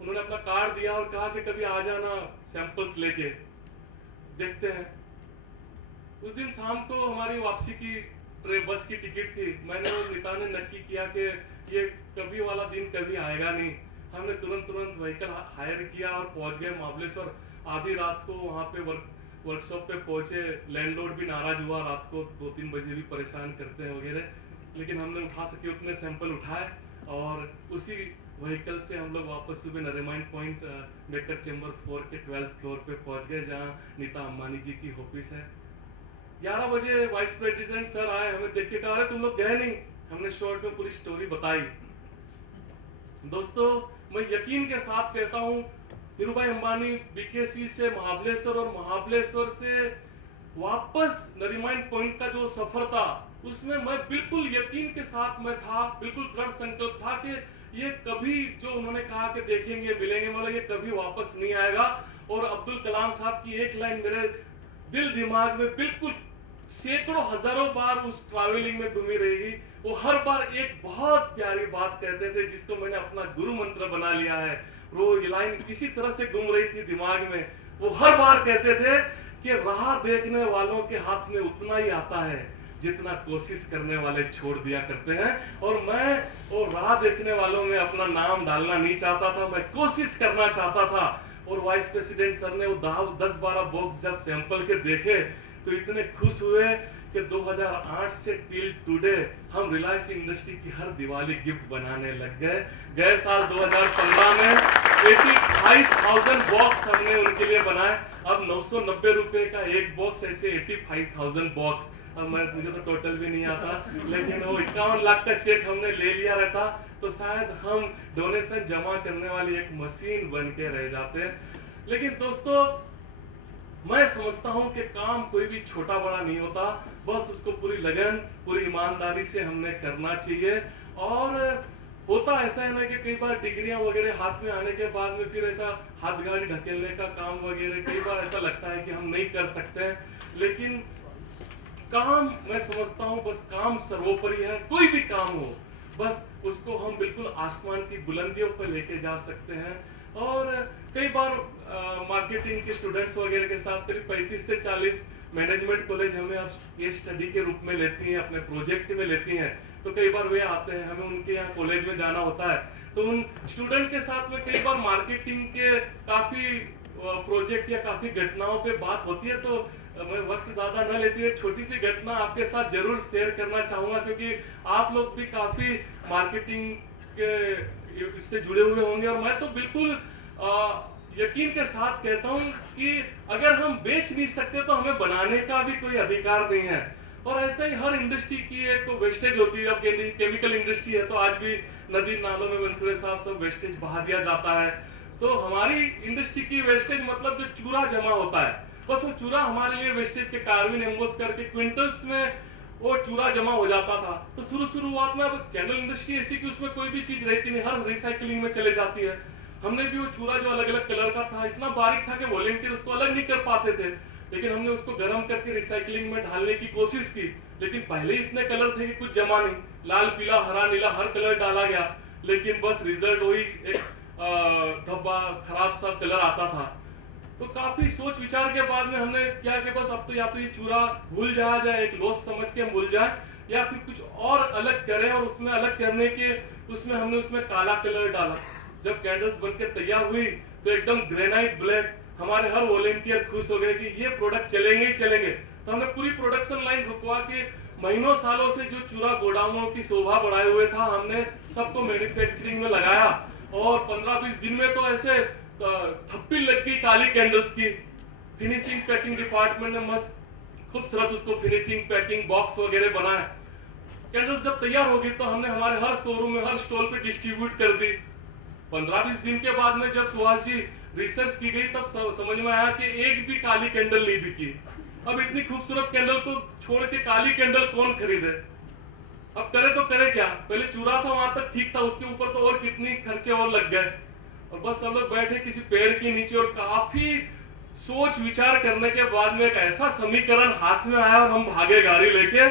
उन्होंने अपना कार्ड दिया और कहा कि कभी आ जाना सैंपल्स लेके, देखते हैं। उस दिन शाम को हमारी वापसी की बस की टिकट थी। मैंने और नीता ने नक्की किया कि ये कभी वाला दिन कभी आएगा नहीं। हमने तुरंत व्हीकल हायर किया और पहुंच गए महाबलेश्वर। आधी रात को वहां पे वर्कशॉप पे पहुंचे। लैंडलॉर्ड भी नाराज हुआ, रात को 2-3 बजे भी परेशान करते हैं वगैरह, लेकिन हमने उठा सके उतने सैंपल उठाए और उसी व्हीकल से हम लोग वापस सुबह नरीमन पॉइंट बेकर चेंबर 4 के 12th फ्लोर पे पहुंच गए, जहां नीता अंबानी जी की ऑफिस है। 11 बजे वाइस प्रेसिडेंट सर आए, हमें देख के कहा अरे तुम लोग गए नहीं। हमने शॉर्ट में पूरी स्टोरी बताई। दोस्तों, मैं यकीन के साथ कहता हूं, धीरूभाई अंबानी बीकेसी से महाबलेश्वर और महाबलेश्वर से वापस नरीमन पॉइंट का जो सफर था, उसमें मैं बिल्कुल यकीन के साथ मैं था, बिल्कुल दृढ़ संकल्प था कि ये कभी जो उन्होंने कहा कि देखेंगे मिलेंगे, मतलब ये कभी वापस नहीं आएगा। और अब्दुल कलाम साहब की एक लाइन मेरे दिल दिमाग में बिल्कुल सैकड़ों हजारों बार उस ट्रैवलिंग में घूमी रहेगी। वो हर बार एक बहुत प्यारी बात कहते थे, जिसको मैंने अपना गुरु मंत्र बना लिया है। वो ये लाइन इसी तरह से घूम रही थी दिमाग में। वो हर बार कहते थे कि राह देखने वालों के हाथ में उतना ही आता है जितना कोशिश करने वाले छोड़ दिया करते हैं। और मैं वो राह देखने वालों में अपना नाम डालना नहीं चाहता था, मैं कोशिश करना चाहता था। और वाइस प्रेसिडेंट सर ने वो 10-12 बॉक्स जब सैंपल के देखे तो इतने खुश हुए कि 2008 से टिल टुडे हम रिलायंस इंडस्ट्री की हर दिवाली गिफ्ट बनाने लग गए। गए साल 2015 में 85,000 बॉक्स हमने उनके लिए बनाए। अब 990 रुपए का एक बॉक्स, ऐसे 85,000 बॉक्स। अब मुझे तो टोटल भी नहीं आता, लेकिन वो 51 लाख का चेक हमने ले लिया रहता तो शायद हम डोनेशन जमा करने वाली एक मशीन बन के रह जाते। लेकिन दोस्तों, मैं समझता हूं कि काम कोई भी छोटा बड़ा नहीं होता, बस उसको पूरी लगन पूरी ईमानदारी से हमने करना चाहिए। और होता ऐसा है ना कि कई बार डिग्रियां वगैरह हाथ में आने के बाद में फिर ऐसा हाथ गाड़ी ढकेलने का काम वगैरह कई बार ऐसा लगता है कि हम नहीं कर सकते। लेकिन काम, मैं समझता हूं बस काम सर्वोपरि है। कोई भी काम हो, बस उसको हम बिल्कुल आसमान की बुलंदियों पर लेके जा सकते हैं। और कई बार मार्केटिंग के स्टूडेंट्स वगैरह के साथ करीब 35 से 40 मैनेजमेंट कॉलेज हमें अब केस स्टडी के रूप में लेती हैं, अपने प्रोजेक्ट में लेती हैं। तो कई बार वे आते हैं, हमें उनके यहाँ कॉलेज में जाना होता है, तो उन स्टूडेंट के साथ में कई बार मार्केटिंग के काफी प्रोजेक्ट या काफी घटनाओं पे बात होती है। तो मैं वक्त ज्यादा न लेती है, छोटी सी घटना आपके साथ जरूर शेयर करना चाहूंगा, क्योंकि आप लोग भी काफी मार्केटिंग के इससे जुड़े हुए होंगे। और मैं तो बिल्कुल यकीन के साथ कहता हूं कि अगर हम बेच नहीं सकते तो हमें बनाने का भी कोई अधिकार नहीं है। और ऐसे ही हर इंडस्ट्री की एक वेस्टेज होती है। अब केमिकल इंडस्ट्री है तो आज भी नदी नालों में मंसूरे साहब सब वेस्टेज बहा दिया जाता है। तो हमारी इंडस्ट्री की वेस्टेज मतलब जो चूरा जमा होता है, बस वो चूरा हमारे लिए वेस्टेज के कार्बिन एम्बोस करके क्विंटल्स में वो चूरा जमा हो जाता था। तो शुरुआत में, अब कैंडल इंडस्ट्री ऐसी कि उसमें कोई भी चीज रहती नहीं, हर रिसाइकलिंग में चले जाती है। हमने भी वो चूरा जो अलग अलग कलर का था, इतना बारीक था कि वॉलंटियर उसको अलग नहीं कर पाते थे, लेकिन हमने उसको गर्म करके रिसाइकलिंग में डालने की कोशिश की। लेकिन पहले इतने कलर थे कि कुछ जमा नहीं, लाल पीला हरा नीला हर कलर डाला गया, लेकिन बस रिजल्ट वही एक धब्बा खराब सा कलर आता था। तो काफी सोच विचार के बाद में हमने क्या कि बस अब तो या तो ये चूरा भूल जाया जाए, एक लॉस समझ के भूल जाए, या फिर कुछ और अलग करें। और उसमें अलग करने के हमने उसमें काला कलर डाला। जब कैंडल्स बनकर तैयार हुई तो एकदम ग्रेनाइट ब्लैक, हमारे हर वॉलेंटियर खुश हो गए कि ये प्रोडक्ट चलेंगे ही चलेंगे। तो हमने पूरी प्रोडक्शन लाइन रुकवा के महीनों सालों से जो चूरा गोडाउनों की शोभा बढ़ाए हुए था, हमने सबको मैन्युफैक्चरिंग में लगाया। और 15-20 दिन में तो ऐसे थप्पी लग गई काली कैंडल्स की। फिनिशिंग पैकिंग डिपार्टमेंट ने मस्त खूबसूरत उसको फिनिशिंग पैकिंग बॉक्स वगैरह बनाए। कैंडल्स जब तैयार हो गई तो हमने हमारे हर शोरूम में हर स्टॉल पे डिस्ट्रीब्यूट कर दी। 15-20 दिन के बाद में जब सुभाष जी रिसर्च की गई तब समझ में आया कि एक भी काली कैंडल नहीं बिकी। अब इतनी खूबसूरत कैंडल को छोड़ के काली कैंडल कौन खरीदे? अब करे तो करे क्या? पहले चूरा था वहां तक ठीक था, उसके ऊपर तो और कितनी खर्चे और लग गए। और बस हम लोग बैठे किसी पेड़ के नीचे और काफी सोच विचार करने के बाद में एक ऐसा समीकरण हाथ में आया और हम भागे गाड़ी लेके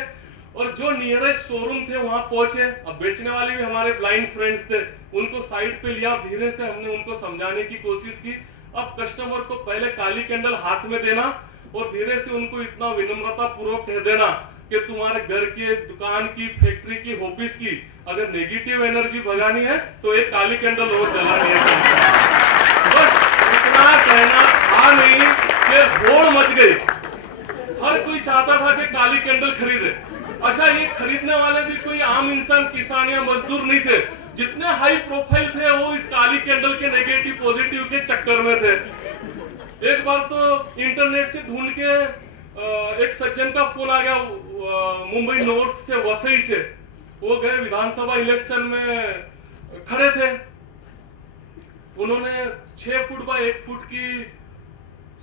और जो नियरेस्ट शोरूम थे वहां पहुंचे। अब बेचने वाले भी हमारे ब्लाइंड फ्रेंड्स थे, उनको साइड पे लिया, धीरे से हमने उनको समझाने की कोशिश की। अब कस्टमर को पहले काली कैंडल हाथ में देना और धीरे से उनको इतना विनम्रता पूर्वक कह देना कि तुम्हारे घर के, दुकान की, फैक्ट्री की, ऑफिस की अगर नेगेटिव एनर्जी भगानी है तो एक काली कैंडल और जलानी है। बस इतना कहना था नहीं कि होड़ मच गई। हर कोई चाहता था कि काली कैंडल खरीदे। अच्छा, ये खरीदने वाले भी कोई आम इंसान, किसान या मजदूर नहीं थे। जितने हाई प्रोफाइल थे वो इस काली कैंडल के नेगेटिव पॉजिटिव के चक्कर में थे। एक बार तो इंटरनेट से ढूंढ के एक सज्जन का फोन आ गया मुंबई नॉर्थ से, वसई से। वो गए विधानसभा इलेक्शन में खड़े थे। उन्होंने 6 फुट बाय 1 फुट की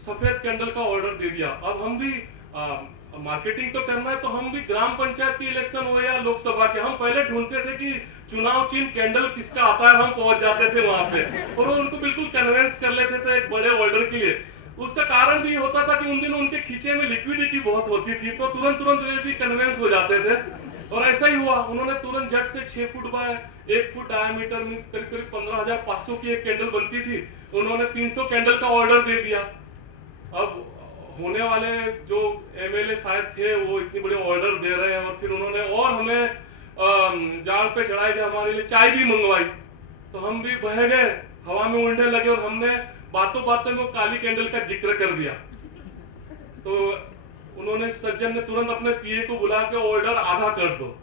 सफेद कैंडल का ऑर्डर दे दिया। अब हम भी मार्केटिंग तो करना है, तो हम भी ग्राम पंचायत की इलेक्शन हो या लोकसभा के, हम पहले ढूंढते थे कि चुनाव चिन्ह कैंडल किसका आता है, हम पहुंच जाते थे वहां पे और उनको बिल्कुल कन्विंस कर लेते थे एक बड़े ऑर्डर के लिए। उसका कारण भी होता था कि उन दिनों उनके खींचे में लिक्विडिटी बहुत होती थी, तो तुरंत वे भी कन्विंस हो जाते थे। और ऐसा ही हुआ, उन्होंने तुरंत झट से 6 foot by 1 foot diameter means करीब 15,500 की एक कैंडल बनती थी, उन्होंने 300 कैंडल का ऑर्डर दे दिया। अब होने वाले जो एमएलए शायद थे वो इतनी बड़ी ऑर्डर दे रहे हैं, और फिर उन्होंने और हमें जाल पे चढ़ाए के हमारे लिए चाय भी मंगवाई। तो हम भी बह गए, हवा में उड़ने लगे, और हमने बातों बातों में काली कैंडल का जिक्र कर दिया। तो उन्होंने, सज्जन ने तुरंत अपने पीए को बुला के ऑर्डर आधा कर दो।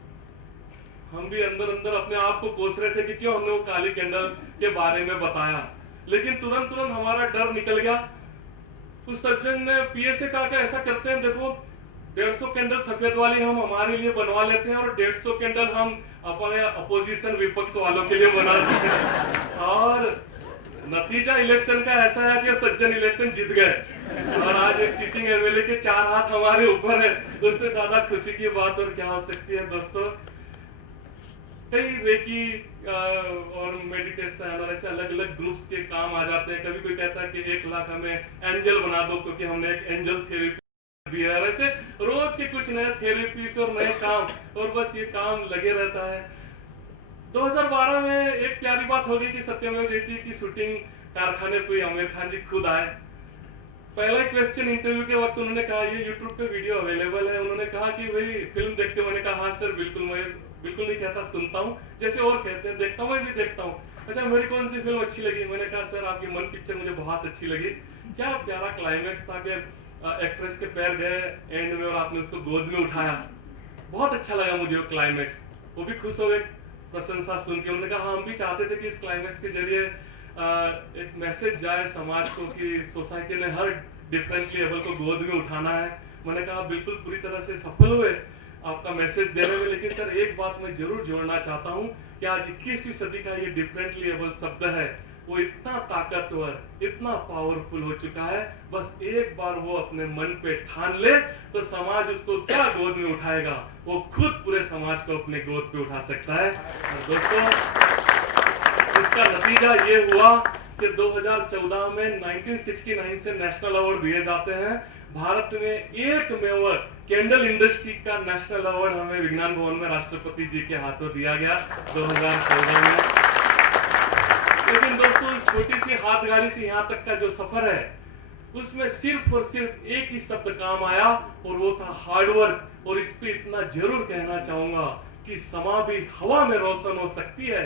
हम भी अंदर अंदर अपने आप को कोस रहे थे कि क्यों हमने वो काली कैंडल के बारे में बताया, लेकिन तुरंत हमारा डर निकल गया। उस सज्जन ने पीए से कहा कि ऐसा करते हैं, देखो 150 कैंडल सफेद वाली हम हमारे लिए बनवा लेते हैं और 150 कैंडल हम अपने अपोजिशन विपक्ष वालों के लिए बनाते हैं। और नतीजा इलेक्शन का ऐसा है कि सज्जन इलेक्शन जीत गए और आज एक सिटिंग एमएलए के 4 हाथ हमारे ऊपर है। उससे ज्यादा खुशी की बात और क्या हो सकती है दोस्तों। कई रेकी और मेडिटेशन और ऐसे अलग अलग ग्रुप्स के काम आ जाते हैं। कभी कोई कहता है कि 1 लाख हमें एंजल बना दो क्योंकि हमने एक एंजल थेरेपी दिया है। ऐसे रोज के कुछ नए थेरेपीज और नए काम, और बस ये काम लगे रहता है। 2012 में एक प्यारी बात हो गई कि सत्यमेव जयते की शूटिंग कारखाने पे आमिर खान जी खुद आए। पहला क्वेश्चन इंटरव्यू के वक्त उन्होंने कहा ये YouTube पे वीडियो अवेलेबल है। उन्होंने कहा कि भाई फिल्म देखते हो? मैंने कहा हाँ सर बिल्कुल, मैं बिल्कुल नहीं कहता, सुनता हूँ, जैसे और कहते हैं देखता हूँ, मैं भी देखता हूँ। अच्छा मेरी कौन सी फिल्म अच्छी लगी? मैंने कहा सर आपकी मन पिक्चर मुझे बहुत अच्छी लगी। क्या प्यारा क्लाइमैक्स था कि एक्ट्रेस के पैर गए एंड में और आपने उसको गोद में उठाया, बहुत अच्छा लगा मुझे वो क्लाइमैक्स। वो भी खुश हो गए प्रशंसा सुन के। उन्होंने कहा हम भी चाहते थे कि इस क्लाइमैक्स के जरिए एक मैसेज जाए समाज को कि सोसाइटी ने हर डिफरेंटली एबल को गोद में उठाना है। मैंने कहा बिल्कुल पूरी तरह से सफल हुए आपका मैसेज देने में, लेकिन सर एक बात मैं जरूर जोड़ना चाहता हूं कि आज 21वीं सदी का ये डिफरेंटली एबल शब्द है वो इतना ताकतवर, इतना पावरफुल हो चुका है, बस एक बार वो अपने मन पे ठान ले तो समाज उसको क्या गोद में उठाएगा, वो खुद पूरे समाज को अपने गोद पे उठा सकता है। और दोस्तों इसका नतीजा ये हुआ कि 2014 में 1969 से नेशनल अवार्ड दिए जाते हैं। भारत में एकमेव कैंडल इंडस्ट्री का नेशनल अवार्ड हमें विज्ञान भवन में राष्ट्रपति जी के हाथों दिया गया 2014 में। लेकिन दोस्तों इस छोटी सी हाथ गाड़ी से यहाँ तक का जो सफर है उसमें सिर्फ और सिर्फ एक ही शब्द काम आया और वो था हार्डवर्क। और इस पे इतना जरूर कहना चाहूंगा कि समा भी हवा में रोशन हो सकती है,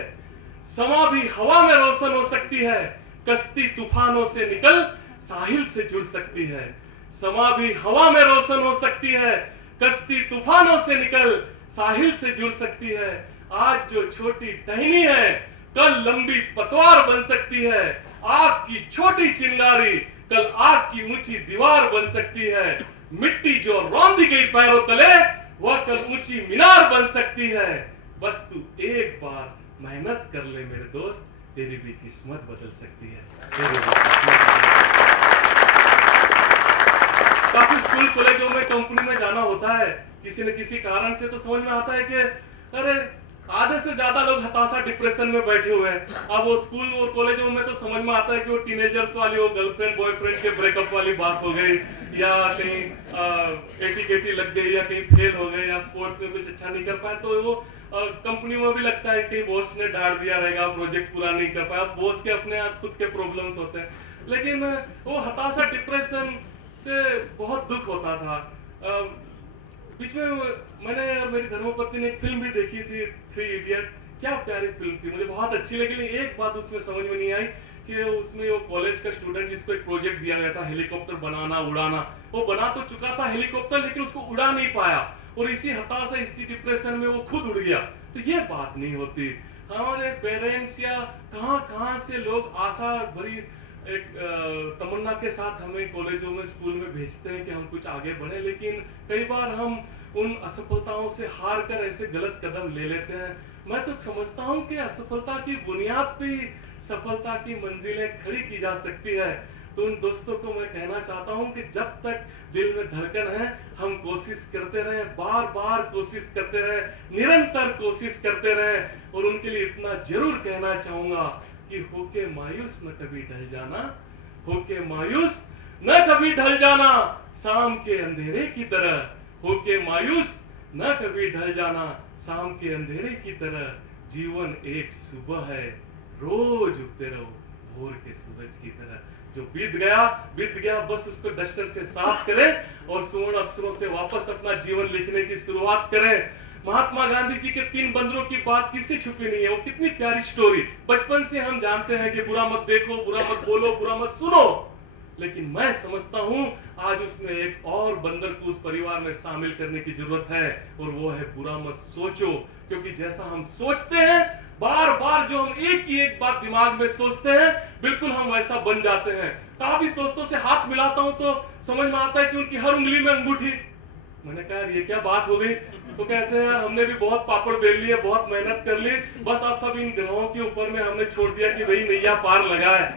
समा भी हवा में रोशन हो सकती है, कश्ती तूफानों से निकल साहिल से जुड़ सकती है। समा भी हवा में रोशन हो सकती है, कश्ती तूफानों से निकल साहिल से जुड़ सकती है। आज जो छोटी टहनी है कल लंबी पतवार बन सकती है। आग की छोटी चिंगारी कल आग की ऊंची दीवार बन सकती है। मिट्टी जो रौंदी गई पैरों तले वह कल ऊंची मीनार बन सकती है। बस तू एक बार मेहनत कर ले मेरे दोस्त, तेरी भी किस्मत बदल सकती है। काफी स्कूल कॉलेजों में कंपनी में जाना होता है, किसी न किसी कारण से तो समझ में आता है कि अरे आधे से ज्यादा लोग हताशा डिप्रेशन में बैठे हुए हैं। अब वो स्कूल और कॉलेजों में तो समझ में आता है कि वो टीनेजर्स वाली वो गर्लफ्रेंड बॉयफ्रेंड के ब्रेकअप वाली बात हो गई, या कहीं एटी लग गई, या कहीं फेल हो गए, या स्पोर्ट्स में कुछ अच्छा नहीं कर पाए तो वो कंपनी में भी लगता है कि बॉस ने डांट दिया रहेगा, प्रोजेक्ट पूरा नहीं कर पाया। बॉस के अपने खुद के प्रॉब्लम्स होते हैं, लेकिन वो हताशा डिप्रेशन से बहुत दुख होता था। बीच में मैंने और मेरी धर्मपत्नी ने एक फिल्म भी देखी थी 3 इडियट। क्या प्यारी फिल्म थी, मुझे बहुत अच्छी लगी। लेकिन एक बात उसमें समझ में नहीं आई कि उसमें वो कॉलेज का स्टूडेंट जिसको एक प्रोजेक्ट दिया गया था हेलीकॉप्टर बनाना उड़ाना, वो बना तो चुका था हेलीकॉप्टर लेकिन उसको उड़ा नहीं पाया और इसी हताशा इसी डिप्रेशन में वो खुद उड़ गया। तो ये बात नहीं होती। हमारे पेरेंट्स या कहां कहां से लोग आशा भरी एक तमन्ना के साथ हमें कॉलेजों में स्कूल में भेजते हैं कि हम कुछ आगे बढ़े, लेकिन कई बार हम उन असफलताओं से हार कर ऐसे गलत कदम ले लेते हैं। मैं तो समझता हूं कि असफलता की बुनियाद पे ही सफलता की मंजिलें खड़ी की जा सकती है। तो उन दोस्तों को मैं कहना चाहता हूं कि जब तक दिल में धड़कन है हम कोशिश करते रहें, बार बार कोशिश करते रहें, निरंतर कोशिश करते रहें। और उनके लिए इतना जरूर कहना चाहूंगा कि होके मायूस न कभी ढल जाना, होके मायूस न कभी ढल जाना शाम के अंधेरे की तरह, होके मायूस न कभी ढल जाना शाम के अंधेरे की तरह। जीवन एक सुबह है, रोज उगते रहो भोर के सूरज की तरह। जो बीत गया, बस उसको डस्टर से साफ करें और स्वर्ण अक्षरों से वापस अपना जीवन लिखने की शुरुआत करें। महात्मा गांधी जी के 3 बंदरों की बात किससे छुपी नहीं है, वो कितनी प्यारी स्टोरी। बचपन से हम जानते हैं कि बुरा मत देखो, बुरा मत बोलो, बुरा मत सुनो, लेकिन मैं समझता हूं आज उसमें एक और बंदर को उस परिवार में शामिल करने की जरूरत है, और वो है बुरा मत सोचो। क्योंकि जैसा हम सोचते हैं, बार बार जो हम एक ही एक बात दिमाग में सोचते हैं, बिल्कुल हम वैसा बन जाते हैं। काफी दोस्तों से हाथ मिलाता हूं तो समझ में आता है कि उनकी हर उंगली में अंगूठी। मैंने कहा ये क्या बात हो गई? तो कहते हैं हमने भी बहुत पापड़ बेल लिए, बहुत मेहनत कर ली, बस आप सब इन ग्रहों के ऊपर में हमने छोड़ दिया कि भाई नैया पार लगा है।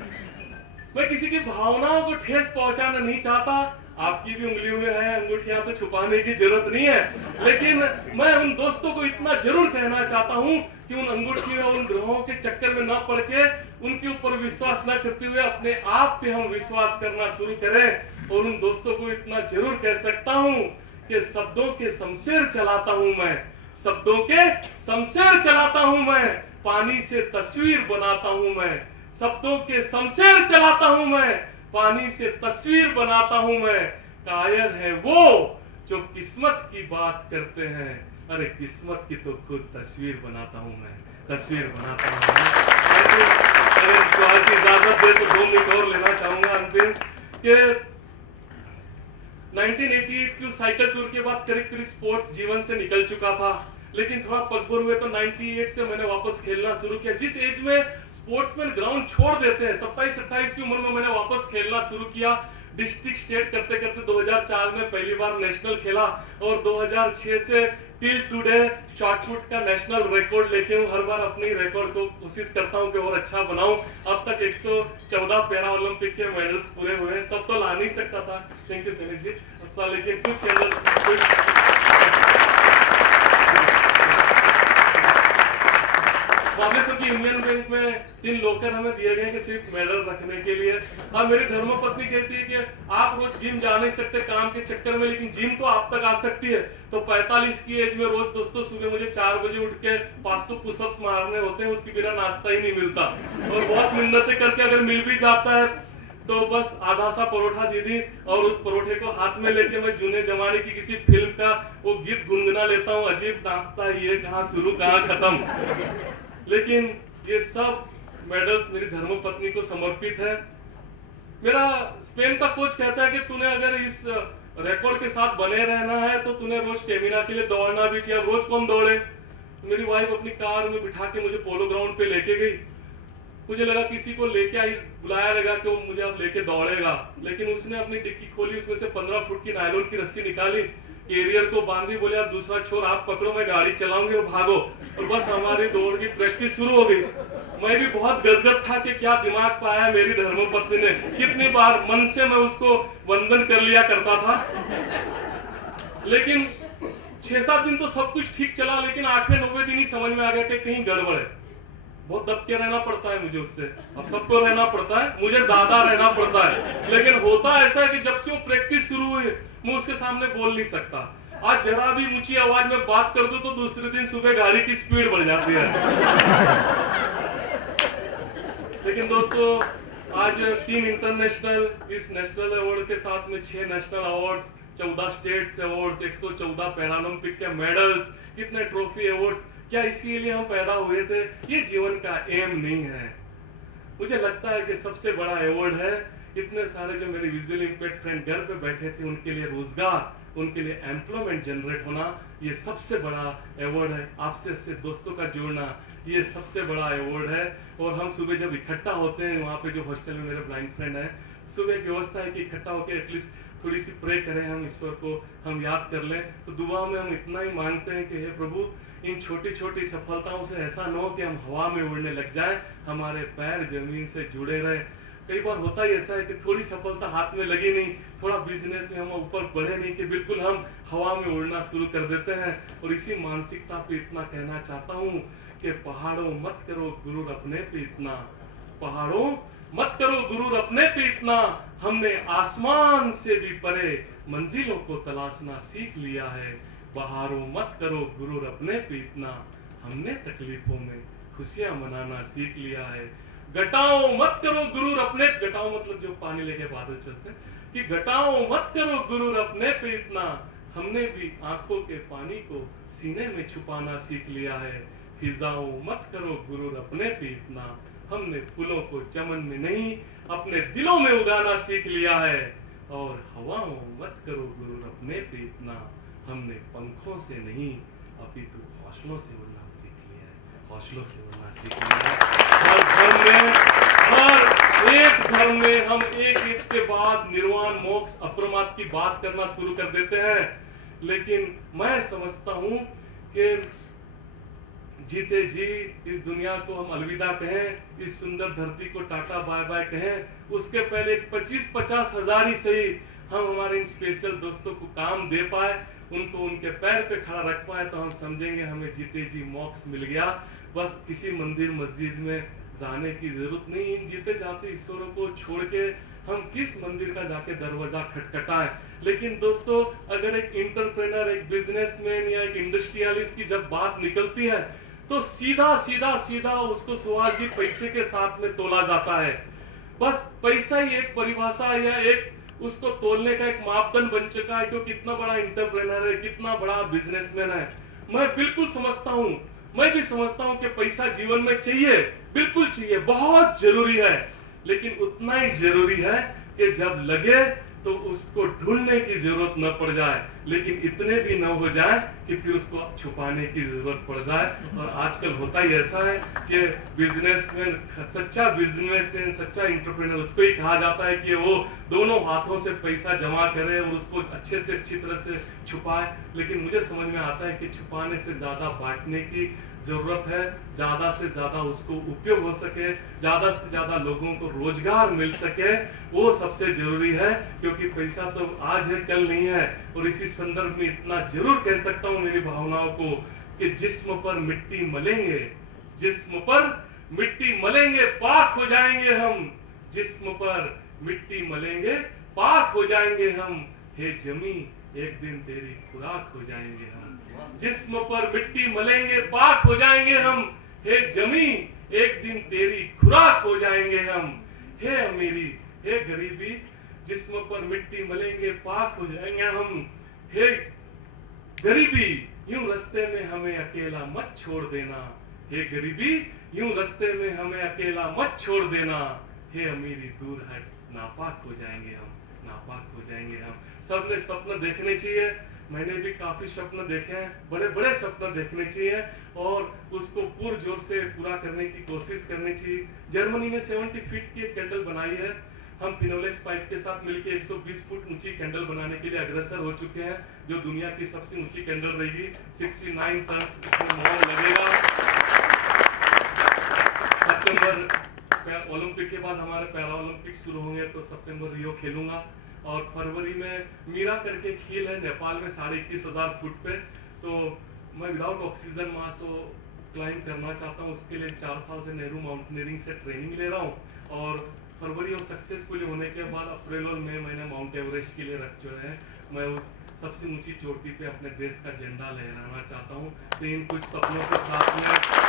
मैं किसी की भावनाओं को ठेस पहुंचाना नहीं चाहता। आपकी भी उंगलियों में है अंगूठियां, तो छुपाने की जरूरत नहीं है। लेकिन मैं उन दोस्तों को इतना जरूर कहना चाहता हूं कि उन अंगूठियों, उन ग्रहों के चक्कर में न पड़ के, उनके ऊपर विश्वास न करते हुए अपने आप पे हम विश्वास करना शुरू करें। और उन दोस्तों को इतना जरूर कह सकता हूं कि शब्दों के शमशेर चलाता हूं मैं, शब्दों के शमशेर चलाता हूं मैं, पानी से तस्वीर बनाता हूं मैं, शब्दों के शमशेर चलाता हूं मैं, पानी से तस्वीर बनाता हूं मैं। कायर है वो जो किस्मत की बात करते हैं, अरे किस्मत की तो खुद तस्वीर बनाता हूं मैं, तस्वीर बनाता हूं मैं। अगर सवाल की इजाजत दे तो 2 मिनट और लेना चाहूंगा अंतिम कि 1988 की साइकिल टूर के बाद करीब स्पोर्ट्स जीवन से निकल चुका था, लेकिन थोड़ा पगभर हुए तो 98 से मैंने वापस खेलना शुरू किया। जिस एज में स्पोर्ट्समैन ग्राउंड छोड़ देते हैं, 27-28 की उम्र में मैंने वापस खेलना शुरू किया। डिस्ट्रिक्ट स्टेट करते करते 2004 में पहली बार नेशनल खेला, और 2006 से टिल टुडे शॉटपुट का नेशनल रिकॉर्ड लेके हूं। हर बार अपनी रिकॉर्ड को कोशिश करता हूं कि और अच्छा बनाऊं। अब तक 114 पैरा ओलंपिक के मेडल्स पूरे हुए हैं। सब तो ला नहीं सकता था, थैंक यू सनी जी, लेकिन कुछ की यूनियन बैंक में 3 लॉकर हमें दिए गए कि सिर्फ मेडल रखने के लिए। अब मेरी धर्मपत्नी कहती है कि आप रोज जिम जा नहीं सकते काम के चक्कर में, लेकिन जिम तो आप तक आ सकती है। तो 45 की एज में रोज दोस्तों सुबह मुझे 4 बजे उठ के 500 पुशअप्स मारने होते हैं, उसके बिना नाश्ता ही नहीं मिलता। और बहुत मिन्नतें करके अगर मिल भी जाता है तो बस आधा सा परोठा दे दी, और उस परोठे को हाथ में लेके मैं जूने जमाने की किसी फिल्म का वो गीत गुनगुना लेता हूँ, अजीब नाश्ता ये कहाँ शुरू कहाँ खत्म। लेकिन ये सब मेडल्स मेरी धर्मपत्नी को समर्पित है। मेरा स्पेन का कोच कहता है कि तूने अगर इस रिकॉर्ड के साथ बने रहना है तो तूने रोज स्टेमिना के लिए दौड़ना भी चाहिए। रोज कौन दौड़े? मेरी वाइफ अपनी कार में बिठा के मुझे पोलो ग्राउंड पे लेके गई। मुझे लगा किसी को लेके आई, बुलाया लगा कि वो मुझे अब लेके दौड़ेगा, लेकिन उसने अपनी डिक्की खोली, उसमें से 15 फुट की नायलॉन की रस्सी निकाली, कैरियर को बांधी, बोले अब दूसरा छोर आप पकड़ो, मैं गाड़ी चलाऊंगी और भागो। और बस हमारी दौड़ की प्रैक्टिस शुरू हो गई। मैं भी बहुत गदगद था कि क्या दिमाग पाया मेरी धर्मपत्नी ने। कितनी बार मन से मैं उसको वंदन कर लिया करता था, लेकिन 6-7 दिन तो सब कुछ ठीक चला, लेकिन 8वें-9वें दिन ही समझ में आ गया कि कहीं गड़बड़ है। बहुत दब के रहना पड़ता है मुझे उससे। अब सबको रहना पड़ता है, मुझे ज्यादा रहना पड़ता है, लेकिन होता ऐसा है कि जब से वो प्रैक्टिस शुरू हुई मैं उसके सामने बोल नहीं सकता। आज जरा भी ऊंची आवाज में बात कर दूं तो दूसरे दिन सुबह गाड़ी की स्पीड बढ़ जाती है। लेकिन दोस्तों आज 3 इंटरनेशनल, इस नेशनल अवार्ड के साथ में 6 national awards, 14 states awards, 114 Paralympic के मेडल्स, कितने ट्रॉफी अवार्ड्स। क्या इसीलिए हम पैदा हुए थे? ये जीवन का एम नहीं है। मुझे लगता है कि सबसे बड़ा अवार्ड है इतने सारे जो मेरे विजुअली इंपेयर्ड फ्रेंड घर पे बैठे थे, उनके लिए रोजगार, उनके लिए एम्प्लॉयमेंट जनरेट होना, ये सबसे बड़ा अवार्ड है। आपसे दोस्तों का जुड़ना, ये सबसे बड़ा अवार्ड है। और हम सुबह जब इकट्ठा होते हैं वहाँ पे जो हॉस्टल में मेरे ब्लाइंड फ्रेंड हैं, सुबह एक व्यवस्था है कि इकट्ठा होकर एटलीस्ट थोड़ी सी प्रे करें, हम ईश्वर को हम याद कर लें। तो दुआ में हम इतना ही मांगते हैं कि हे प्रभु, इन छोटी छोटी सफलताओं से ऐसा न हो कि हम हवा में उड़ने लग जाएं, हमारे पैर जमीन से जुड़े रहें। कई बार होता ही ऐसा है कि थोड़ी सफलता हाथ में लगी नहीं, थोड़ा बिजनेस में हम ऊपर बढ़े नहीं कि बिल्कुल हम हवा में उड़ना शुरू कर देते हैं। और इसी मानसिकता पे इतना कहना चाहता हूँ कि पहाड़ों मत करो गुरूर अपने पे इतना, पहाड़ों मत करो गुरूर अपने पे इतना, हमने आसमान से भी परे मंजिलों को तलाशना सीख लिया है। बहारों मत करो गुरूर अपने पे इतना, हमने तकलीफों में खुशियां मनाना सीख लिया है। घटाओ मत करो गुरूर अपने, घटाओ मतलब जो पानी लेके बादल चलते हैं, कि घटाओ मत करो गुरूर अपने पे इतना, हमने भी आंखों के पानी को सीने में छुपाना सीख लिया है। फिजाओ मत करो गुरूर अपने पे इतना, हमने फूलों को चमन में नहीं अपने दिलों में उगाना सीख लिया है। और हवाओं मत करो गुरूर अपने पे इतना, हमने पंखों से नहीं अपितु हौसलों से उड़ना सीख लिया है, हौसलों से उड़ना सीख लिया है। हर एक धर्म में हम एक के बाद निर्वाण मोक्ष अप्रमाद की बात करना शुरू कर देते हैं, लेकिन मैं समझता हूं कि जीते जी इस दुनिया को हम अलविदा कहें, इस सुंदर धरती को टाटा बाय बाय कहें, उसके पहले 25-50 हजार ही सही हम हमारे इन स्पेशल दोस्तों को काम दे पाए, उनको उनके पैर पे खड़ा रख पाए, तो हम समझेंगे हमें जीते जी मोक्ष मिल गया। बस किसी मंदिर मस्जिद में जाने की जरूरत नहीं, इन जीते जाते ईश्वरों को छोड़ के हम किस मंदिर का जाके दरवाजा खटखटाएं। लेकिन दोस्तों, अगर एक इंटरप्रेनर, एक बिजनेसमैन या एक इंडस्ट्रियलिस्ट की जब बात निकलती है तो सीधा सीधा सीधा उसको सुभाष जी पैसे के साथ में तोला जाता है। बस पैसा ही एक परिभाषा या एक उसको तोलने का एक मापदंड बन चुका है कि वो कितना बड़ा इंटरप्रेनर है, कितना बड़ा बिजनेसमैन है। मैं बिल्कुल समझता हूँ, मैं भी समझता हूँ कि पैसा जीवन में चाहिए, बिल्कुल चाहिए, बहुत जरूरी है, लेकिन उतना ही जरूरी है कि जब लगे तो उसको ढूंढने की जरूरत न पड़ जाए, लेकिन इतने भी न हो जाए कि फिर उसको छुपाने की जरूरत पड़ जाए। और आजकल होता ही ऐसा है कि बिजनेसमैन, सच्चा बिजनेसमैन, सच्चा इंटरप्रेन्योर उसको ही कहा जाता है कि वो दोनों हाथों से पैसा जमा करे और उसको अच्छे से अच्छी तरह से छुपाए। लेकिन मुझे समझ में आता है कि छुपाने से ज्यादा बांटने की जरूरत है, ज्यादा से ज्यादा उसको उपयोग हो सके, ज्यादा से ज्यादा लोगों को रोजगार मिल सके, वो सबसे जरूरी है। क्योंकि पैसा तो आज है, कल नहीं है। और इसी संदर्भ में इतना जरूर कह सकता हूँ मेरी भावनाओं को कि जिस्म पर मिट्टी मलेंगे, जिस्म पर मिट्टी मलेंगे, पाक हो जाएंगे हम, जिस्म पर मिट्टी मलेंगे, पाक हो जाएंगे हम, हे जमी एक दिन तेरी खुराक हो जाएंगे हम। जिस्म पर मिट्टी मलेंगे, पाक हो जाएंगे हम, हे जमी एक दिन तेरी खुराक हो जाएंगे हम। हे अमीरी, हे गरीबी, जिस्म पर मिट्टी मलेंगे, पाक हो जाएंगे हम। हे गरीबी, यूं रास्ते में हमें अकेला मत छोड़ देना। हे गरीबी, यूं रास्ते में हमें अकेला मत छोड़ देना। हे अमीरी दूर हट, नापाक हो जाएंगे हम, नापाक हो जाएंगे हम। सबने सपने देखने चाहिए, मैंने भी काफी स्वप्न देखे हैं, बड़े बड़े स्वप्न देखने चाहिए और उसको पूरजोर से पूरा करने की कोशिश करनी चाहिए। जर्मनी ने 70 फीट की एक कैंडल बनाई है। हम फिनोलेक्स पाइप के साथ मिलकर 120 फुट ऊंची कैंडल बनाने के लिए अग्रसर हो चुके हैं, जो दुनिया की सबसे ऊंची कैंडल रहेगी। 69 टन इसमें मोहर लगेगा। सितंबर ओलंपिक के बाद हमारे पैरा ओलंपिक शुरू होंगे, तो सितंबर रियो खेलूंगा। और फरवरी में मीरा करके खेल है नेपाल में 21,500 फुट पे, तो मैं विदाउट ऑक्सीजन मास्क क्लाइंब करना चाहता हूँ। उसके लिए 4 साल से नेहरू माउंटेनियरिंग से ट्रेनिंग ले रहा हूँ और फरवरी और सक्सेसफुल होने के बाद अप्रैल और मई महीने माउंट एवरेस्ट के लिए रख जो है मैं उस सबसे ऊंची चोटी पे अपने देश का झंडा लहराना चाहता हूँ। तो इन कुछ सपनों के साथ में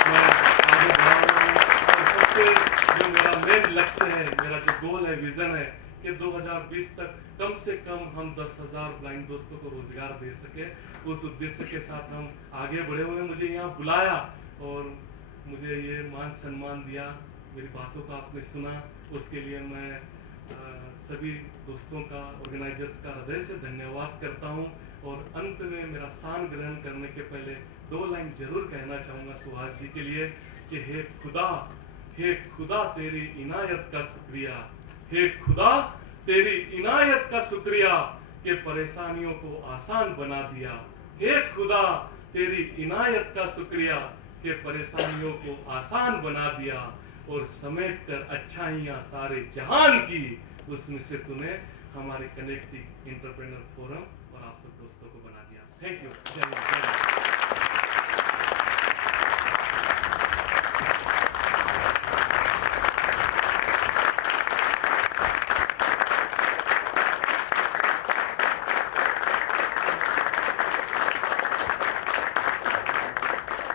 मैं आगे बढ़ा रहा हूँ। और सबसे जो मेरा मेन लक्ष्य है, मेरा जो गोल है, विजन है कि 2020 तक कम से कम हम 10,000 ब्लाइंड दोस्तों को रोजगार दे सके। उस उद्देश्य के साथ हम आगे बढ़े हुए हैं। मुझे यहाँ बुलाया और मुझे ये मान सम्मान दिया, मेरी बातों का आपने सुना, उसके लिए मैं सभी दोस्तों का, ऑर्गेनाइजर्स का हृदय से धन्यवाद करता हूँ। और अंत में मेरा स्थान ग्रहण करने के पहले 2 लाइन जरूर कहना चाहूँगा सुहास जी के लिए कि हे खुदा तेरी इनायत का शुक्रिया, हे खुदा तेरी इनायत का शुक्रिया कि परेशानियों को आसान बना दिया। हे खुदा तेरी इनायत का शुक्रिया कि परेशानियों को आसान बना दिया और समेट कर अच्छाइयाँ सारे जहान की, उसमें से तूने हमारे कनेक्टिंग एंटरप्रेन्योर फोरम और आप सब दोस्तों को बना दिया। Thank you.